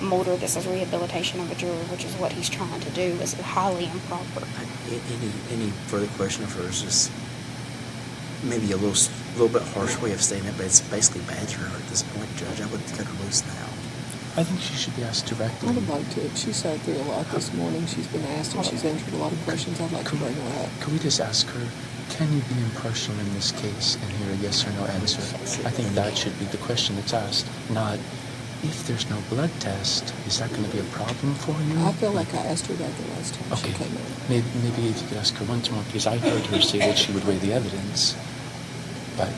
Mulder, this is rehabilitation of a juror, which is what he's trying to do, is highly improper. Any further question of hers is maybe a little bit harsh way of saying it, but it's basically badgering her at this point, Judge. I would cut her loose now. I think she should be asked directly. I would like to. She sat through a lot this morning. She's been asked and she's answered a lot of questions. I'd like to bring her up. Can we just ask her, can you be impartial in this case and hear a yes or no answer? I think that should be the question that's asked, not if there's no blood test, is that going to be a problem for you? I feel like I asked her that the last time she came in. Maybe if you could ask her once more, because I heard her say that she would weigh the evidence, but...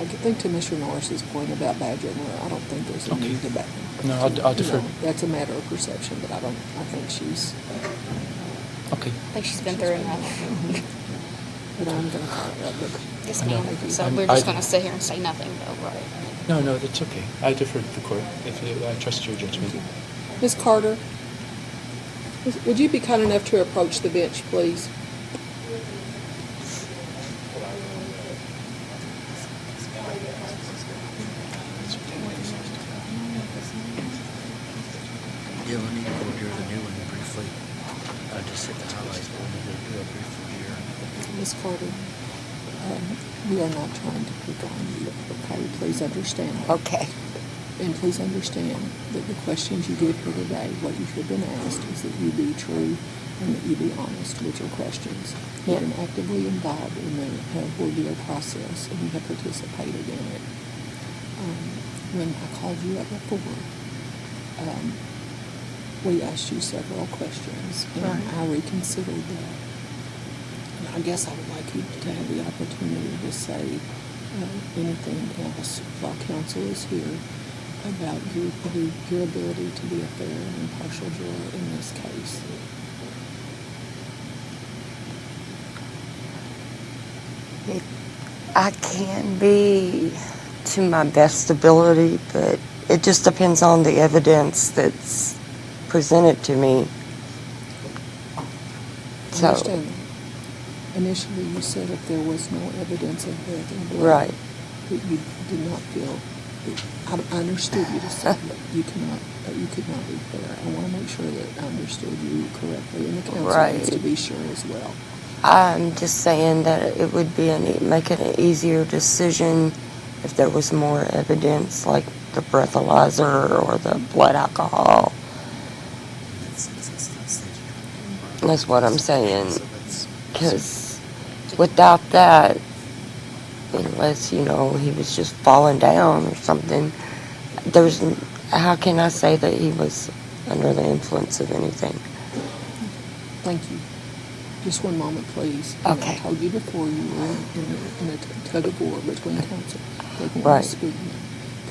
I think to Mr. Norris's point about badgering her, I don't think there's a need to back her. No, I'll defer. That's a matter of perception, but I think she's... Okay. I think she's been through enough. But I'm going to call her up. Yes, ma'am. So we're just going to sit here and say nothing, though, right? No, that's okay. I defer to the court. I trust your judgment. Ms. Carter, would you be kind enough to approach the bench, please? Yeah, let me go over the new one briefly. I just hit the highlights, but we need to do a brief review. Ms. Carter, we are not trying to pick on you, okay? Please understand that. Okay. And please understand that the questions you give here today, what you have been asked is that you be true and that you be honest with your questions. You've been actively involved in the voir dire process and you have participated in it. When I called you up before, we asked you several questions and I reconsidered that. And I guess I would like you to have the opportunity to say anything else while counsel is here about your ability to be a fair and impartial juror in this case. I can be to my best ability, but it just depends on the evidence that's presented to me. I understand that. Initially, you said if there was no evidence of death in blood, Right. that you did not feel. I understood you to say that you could not be fair. I want to make sure that I understood you correctly, and the counsel needs to be sure as well. I'm just saying that it would be make it an easier decision if there was more evidence, like the breathalyzer or the blood alcohol. That's what I'm saying. Because without that, unless, he was just falling down or something, how can I say that he was under the influence of anything? Thank you. Just one moment, please. Okay. I told you before you were in a tug of war between counsel. Right.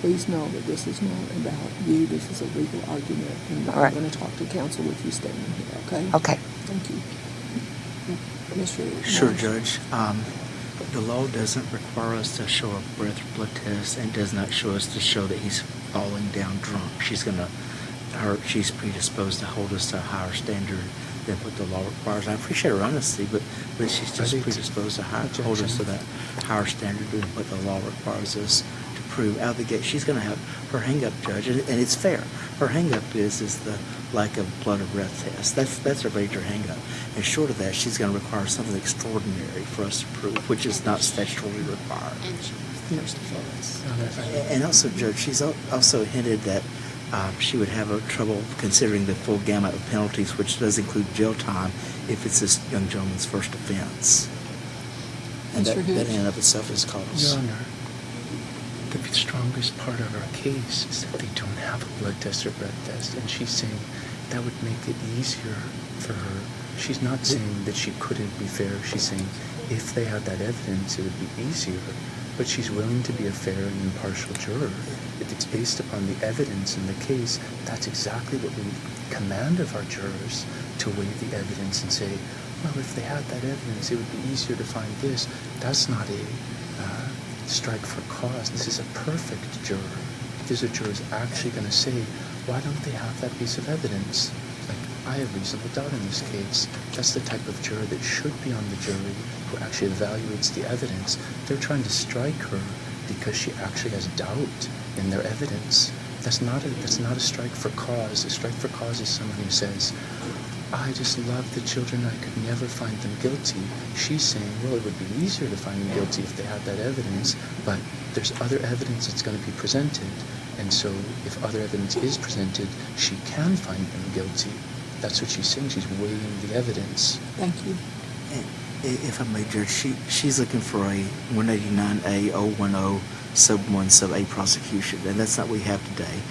Please know that this is not about you. This is a legal argument, and I'm going to talk to counsel with you standing here, okay? Okay. Thank you. Mr. Sure, Marsh. Judge. The law doesn't require us to show a breath blood test and does not show us to show that he's falling down drunk. She's predisposed to hold us to a higher standard than what the law requires. I appreciate her honesty, but she's just predisposed to hold us to that higher standard than what the law requires us to prove. Out of the gate, she's going to have her hang-up, Judge, and it's fair. Her hang-up is the lack of blood or breath test. That's her major hang-up. And short of that, she's going to require something extraordinary for us to prove, which is not statutorily required. And also, Judge, she's also hinted that she would have trouble considering the full gamut of penalties, which does include jail time, if it's this young gentleman's first offense. And that in and of itself is cause. Your Honor, the strongest part of our case is that they don't have a blood test or breath test, and she's saying that would make it easier for her. She's not saying that she couldn't be fair. She's saying if they had that evidence, it would be easier. But she's willing to be a fair and impartial juror. If it's based upon the evidence in the case, that's exactly what we command of our jurors, to weigh the evidence and say, well, if they had that evidence, it would be easier to find this. That's not a strike for cause. This is a perfect juror. These are jurors actually going to say, why don't they have that piece of evidence? Like, I have reasonable doubt in this case. That's the type of juror that should be on the jury, who actually evaluates the evidence. They're trying to strike her because she actually has doubt in their evidence. That's not a strike for cause. A strike for cause is someone who says, I just love the children, I could never find them guilty. She's saying, well, it would be easier to find them guilty if they had that evidence, but there's other evidence that's going to be presented, and so if other evidence is presented, she can find them guilty. That's what she's saying. She's weighing the evidence. Thank you. And if I may, Judge, she's looking for a 189A010 sub 1 sub A prosecution, and that's not what we have today,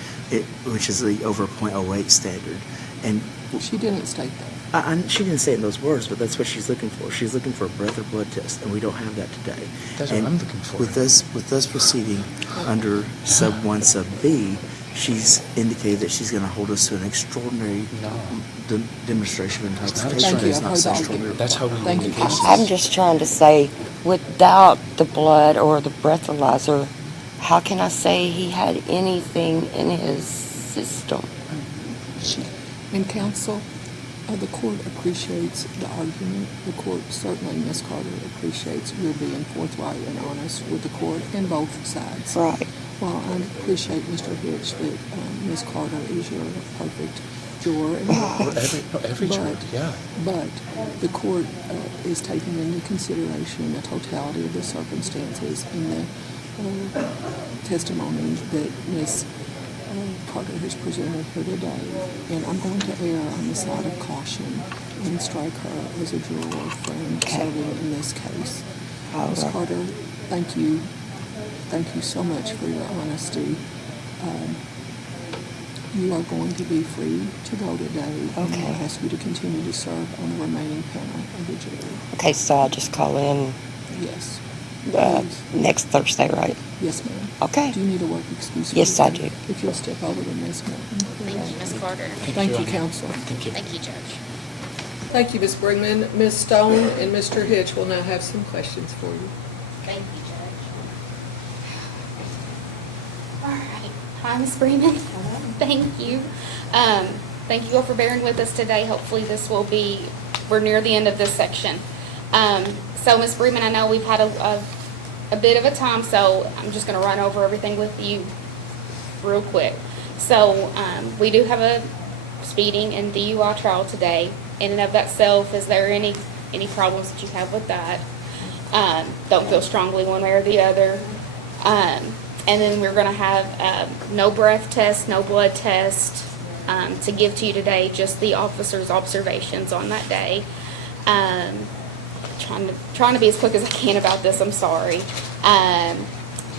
which is the over .08 standard. And she didn't state that. She didn't say it in those words, but that's what she's looking for. She's looking for a breath or blood test, and we don't have that today. That's and what I'm looking for. With us proceeding under sub 1 sub B, she's indicated that she's going to hold us to an extraordinary demonstration of intoxication. That's how we Thank you. I'm just trying to say, without the blood or the breathalyzer, how can I say he had anything in his system? And counsel, the court appreciates the argument. The court, certainly Ms. Carter, appreciates your being forthright and honest with the court and both sides. Right. Well, I appreciate, Mr. Hitch, that Ms. Carter is your perfect juror. Every juror, yeah. But the court is taking into consideration the totality of the circumstances and the testimony that Ms. Carter has presented here today, and I'm going to err on the side of caution and strike her as a juror from serving in this case. Ms. Carter, thank you. Thank you so much for your honesty. You are going to be free to go today. And I'll ask you to continue to serve on the remaining panel of the jury. Okay, so I'll just call in. Yes. Next Thursday, right? Yes, ma'am. Okay. Do you need a work excuse? Yes, I do. If you'll step over to Ms. Milton. Thank you, Ms. Carter. Thank you, counsel. Thank you. Thank you, Judge. Thank you, Ms. Brigman. Ms. Stone and Mr. Hitch will now have some questions for you. Thank you, Judge. All right. Hi, Ms. Freeman. Thank you. Thank you all for bearing with us today. Hopefully we're near the end of this section. So, Ms. Freeman, I know we've had a bit of a time, so I'm just going to run over everything with you real quick. So, we do have a speeding and DUI trial today. In and of that self, is there any problems that you have with that? Don't feel strongly one way or the other. And then we're going to have no breath test, no blood test to give to you today, just the officer's observations on that day. Trying to be as quick as I can about this, I'm sorry.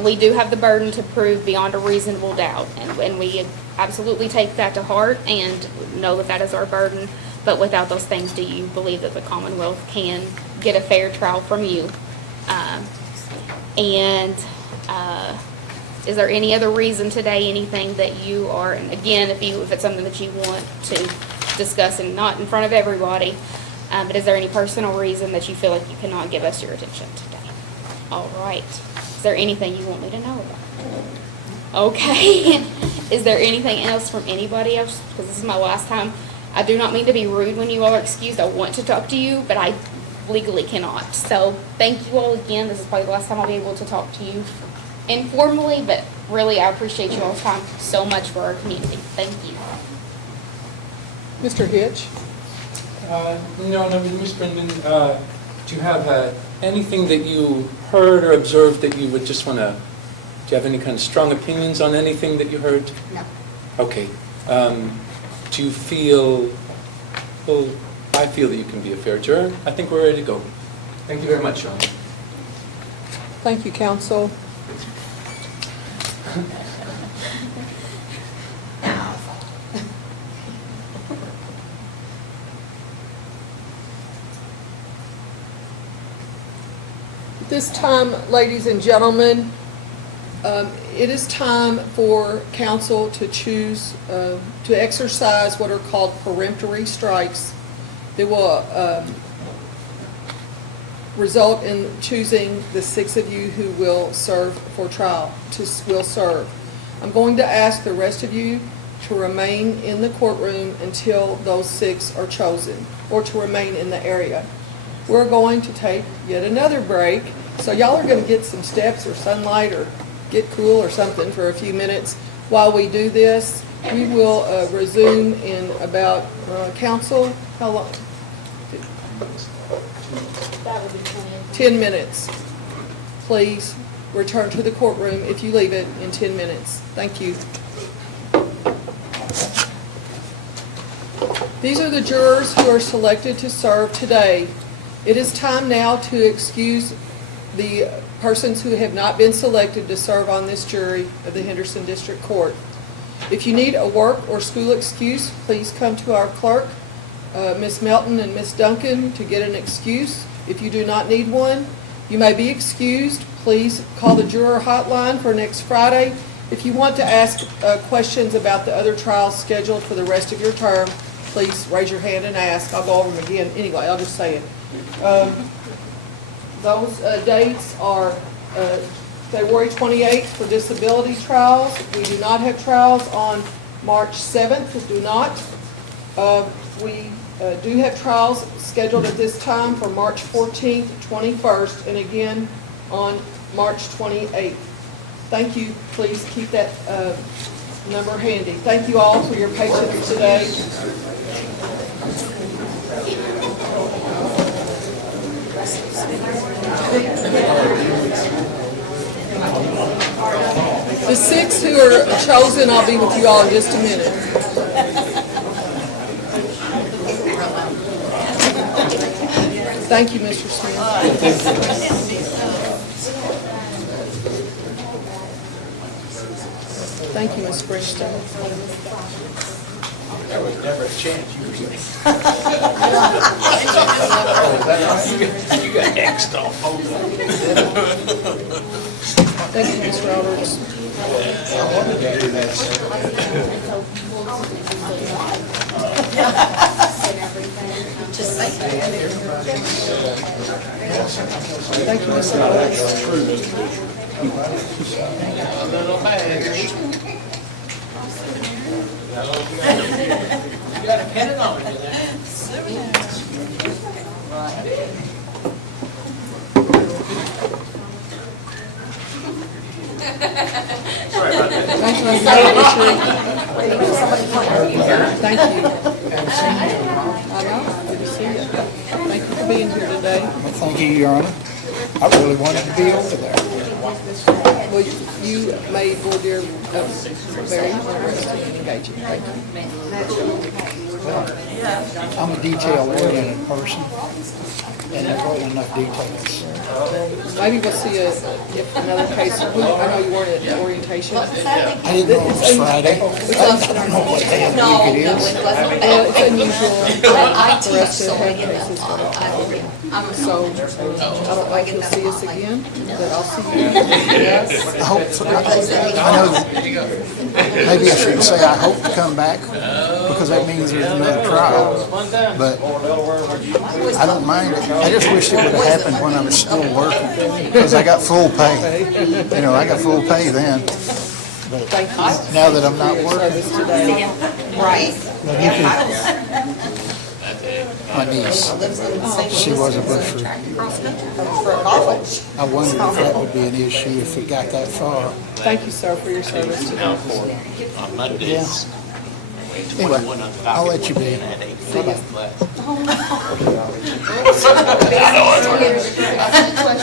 We do have the burden to prove beyond a reasonable doubt, and we absolutely take that to heart and know that that is our burden. But without those things, do you believe that the Commonwealth can get a fair trial from you? Is there any other reason today, anything that you are, and again, if it's something that you want to discuss and not in front of everybody, but is there any personal reason that you feel like you cannot give us your attention today? All right. Is there anything you want me to know about? Okay. Is there anything else from anybody else? Because this is my last time. I do not mean to be rude when you all are excused. I want to talk to you, but I legally cannot. So thank you all again. This is probably the last time I'll be able to talk to you informally, but really I appreciate you all's time so much for our community. Thank you. Mr. Hitch? No, Ms. Brendan, do you have anything that you heard or observed that you would just want to, do you have any kind of strong opinions on anything that you heard? No. Okay. Do you feel, well, I feel that you can be a fair juror. I think we're ready to go. Thank you very much, Sean. Thank you, counsel. At this time, ladies and gentlemen, it is time for counsel to choose to exercise what are called peremptory strikes. They will result in choosing the 6 of you who will serve for trial, will serve. I'm going to ask the rest of you to remain in the courtroom until those 6 are chosen, or to remain in the area. We're going to take yet another break, so y'all are going to get some steps or sunlight or get cool or something for a few minutes. While we do this, we will resume in about, council, how long? That would be 10 minutes. Please return to the courtroom if you leave it in 10 minutes. Thank you. These are the jurors who are selected to serve today. It is time now to excuse the persons who have not been selected to serve on this jury of the Henderson District Court. If you need a work or school excuse, please come to our clerk, Ms. Melton and Ms. Duncan, to get an excuse. If you do not need one, you may be excused. Please call the juror hotline for next Friday. If you want to ask questions about the other trials scheduled for the rest of your term, please raise your hand and ask. I'll go over them again anyway. I'll just say it. Those dates are February 28th for disability trials. We do not have trials on March 7th. We do not. We do have trials scheduled at this time for March 14th, 21st, and again on March 28th. Thank you. Please keep that number handy. Thank you all for your patience today. The 6 who are chosen, I'll be with you all in just a minute. Thank you, Mr. Smith. Thank you, Ms. Springstone. There was never a chance you were saying. You got X'd off. Thank you, Ms. Roberts. I wanted to do this. Thank you, Ms. Roberts. A little bag. You got a pennant on it, there. Sorry about that. Thank you, Ms. Thank you. I know, good to see you. Thank you for being here today. Thank you, Your Honor. I really wanted to be over there. Well, you made voir dire very interesting and engaging. Thank you. I'm a detail-oriented person, and there wasn't enough details. Maybe we'll see if another case, I know you weren't at orientation. I didn't know it was Friday. I don't know what day of the week it is. Well, it's unusual for us to have cases go to trial. So, I don't know if you'll see us again, but I'll see you. I hope, I know, maybe I shouldn't say I hope to come back, because that means there's another trial, but I don't mind it. I just wish it would have happened when I was still working, because I got full pay. You know, I got full pay then, but now that I'm not working. Right. My niece, she was a busher. I wondered if that would be an issue if it got that far. Thank you, sir, for your service today. On Mondays. Yeah. Anyway, I'll let you be.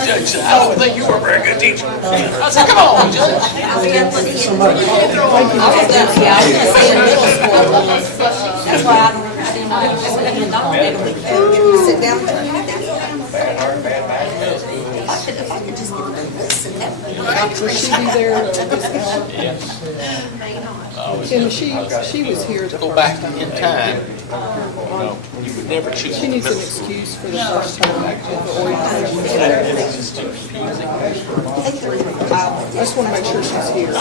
Judge, I don't think you were a very good teacher. I said, come on, Judge. That's why I don't understand why it's being indoctrinated. We can sit down and turn it down. If I could just get this and that. Will she be there this hour? Yes. Kim, she was here the Go first back time. in time. You would never choose. She needs an excuse for the first time at the orientation. I just want to make sure she's here.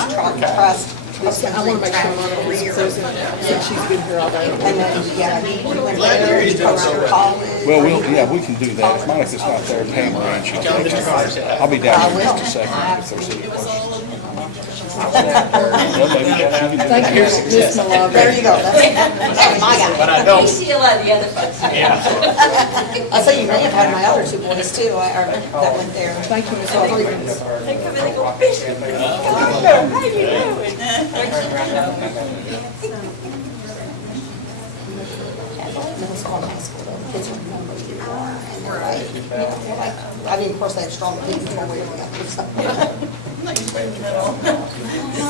I want to make sure Monica is present, since she's been here all day. And then, yeah, you went there, you post your college. Well, we can do that. If Monica's not there, Pamela and she'll take it. I'll be down here in just a second if there's any questions. Thank you, Ms. Malabi. There you go, that's my guy. But I don't. You see a lot of the other folks. Yeah. I say you may have had my other two boys too, that went there. Thank you, Ms. Malabi. They come and they go fishing. How you doing? Middle school and high school, the kids remember who you are, and they're like, you know, they're like, I mean, of course, they have strong opinions one way or the other, so. It's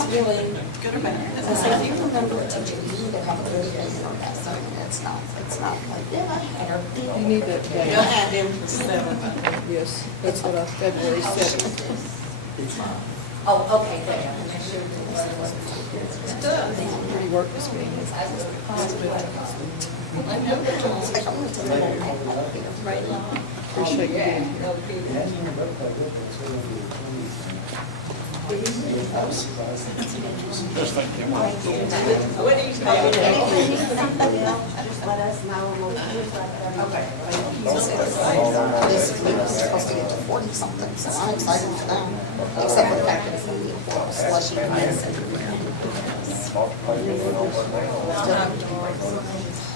really good or bad. I say, if you remember a teacher, you need to have a good opinion on that, so it's not like, yeah, I had her. You need that today. You'll have him. Yes, that's what I, February 7th. Oh, okay, there. Pretty work this meeting. Appreciate you being here. Just thank you. Just let us know and we'll okay. This week is supposed to get to 40 something, so I'm excited for them. Except for the fact that it's going to be a slushy medicine.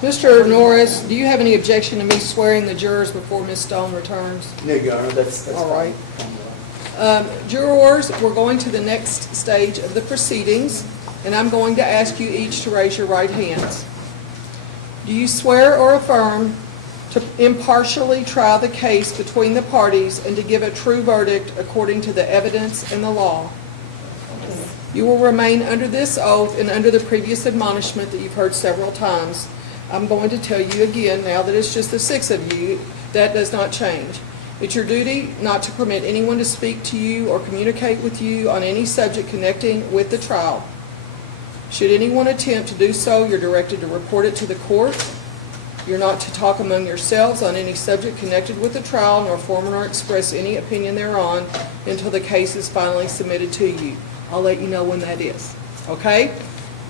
Mr. Norris, do you have any objection to me swearing the jurors before Ms. Stone returns? No, Your Honor, that's All right. Jurors, we're going to the next stage of the proceedings, and I'm going to ask you each to raise your right hands. Do you swear or affirm to impartially try the case between the parties and to give a true verdict according to the evidence and the law? You will remain under this oath and under the previous admonishment that you've heard several times. I'm going to tell you again, now that it's just the 6 of you, that does not change. It's your duty not to permit anyone to speak to you or communicate with you on any subject connecting with the trial. Should anyone attempt to do so, you're directed to report it to the court. You're not to talk among yourselves on any subject connected with the trial, nor form or express any opinion thereon until the case is finally submitted to you. I'll let you know when that is. Okay?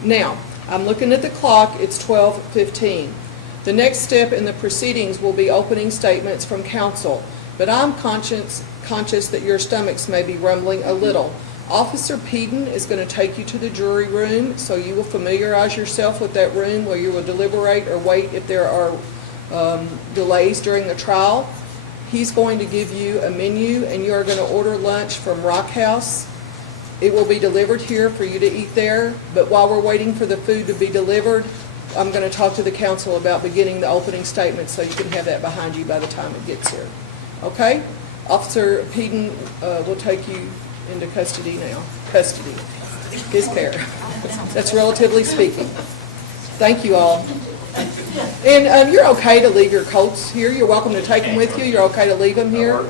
Now, I'm looking at the clock. It's 12:15. The next step in the proceedings will be opening statements from counsel, but I'm conscious that your stomachs may be rumbling a little. Officer Peden is going to take you to the jury room, so you will familiarize yourself with that room where you will deliberate or wait if there are delays during the trial. He's going to give you a menu, and you are going to order lunch from Rock House. It will be delivered here for you to eat there, but while we're waiting for the food to be delivered, I'm going to talk to the council about beginning the opening statement so you can have that behind you by the time it gets here. Okay? Officer Peden will take you into custody now. Custody. His care. That's relatively speaking. Thank you all. And you're okay to leave your coats here. You're welcome to take them with you. You're okay to leave them here.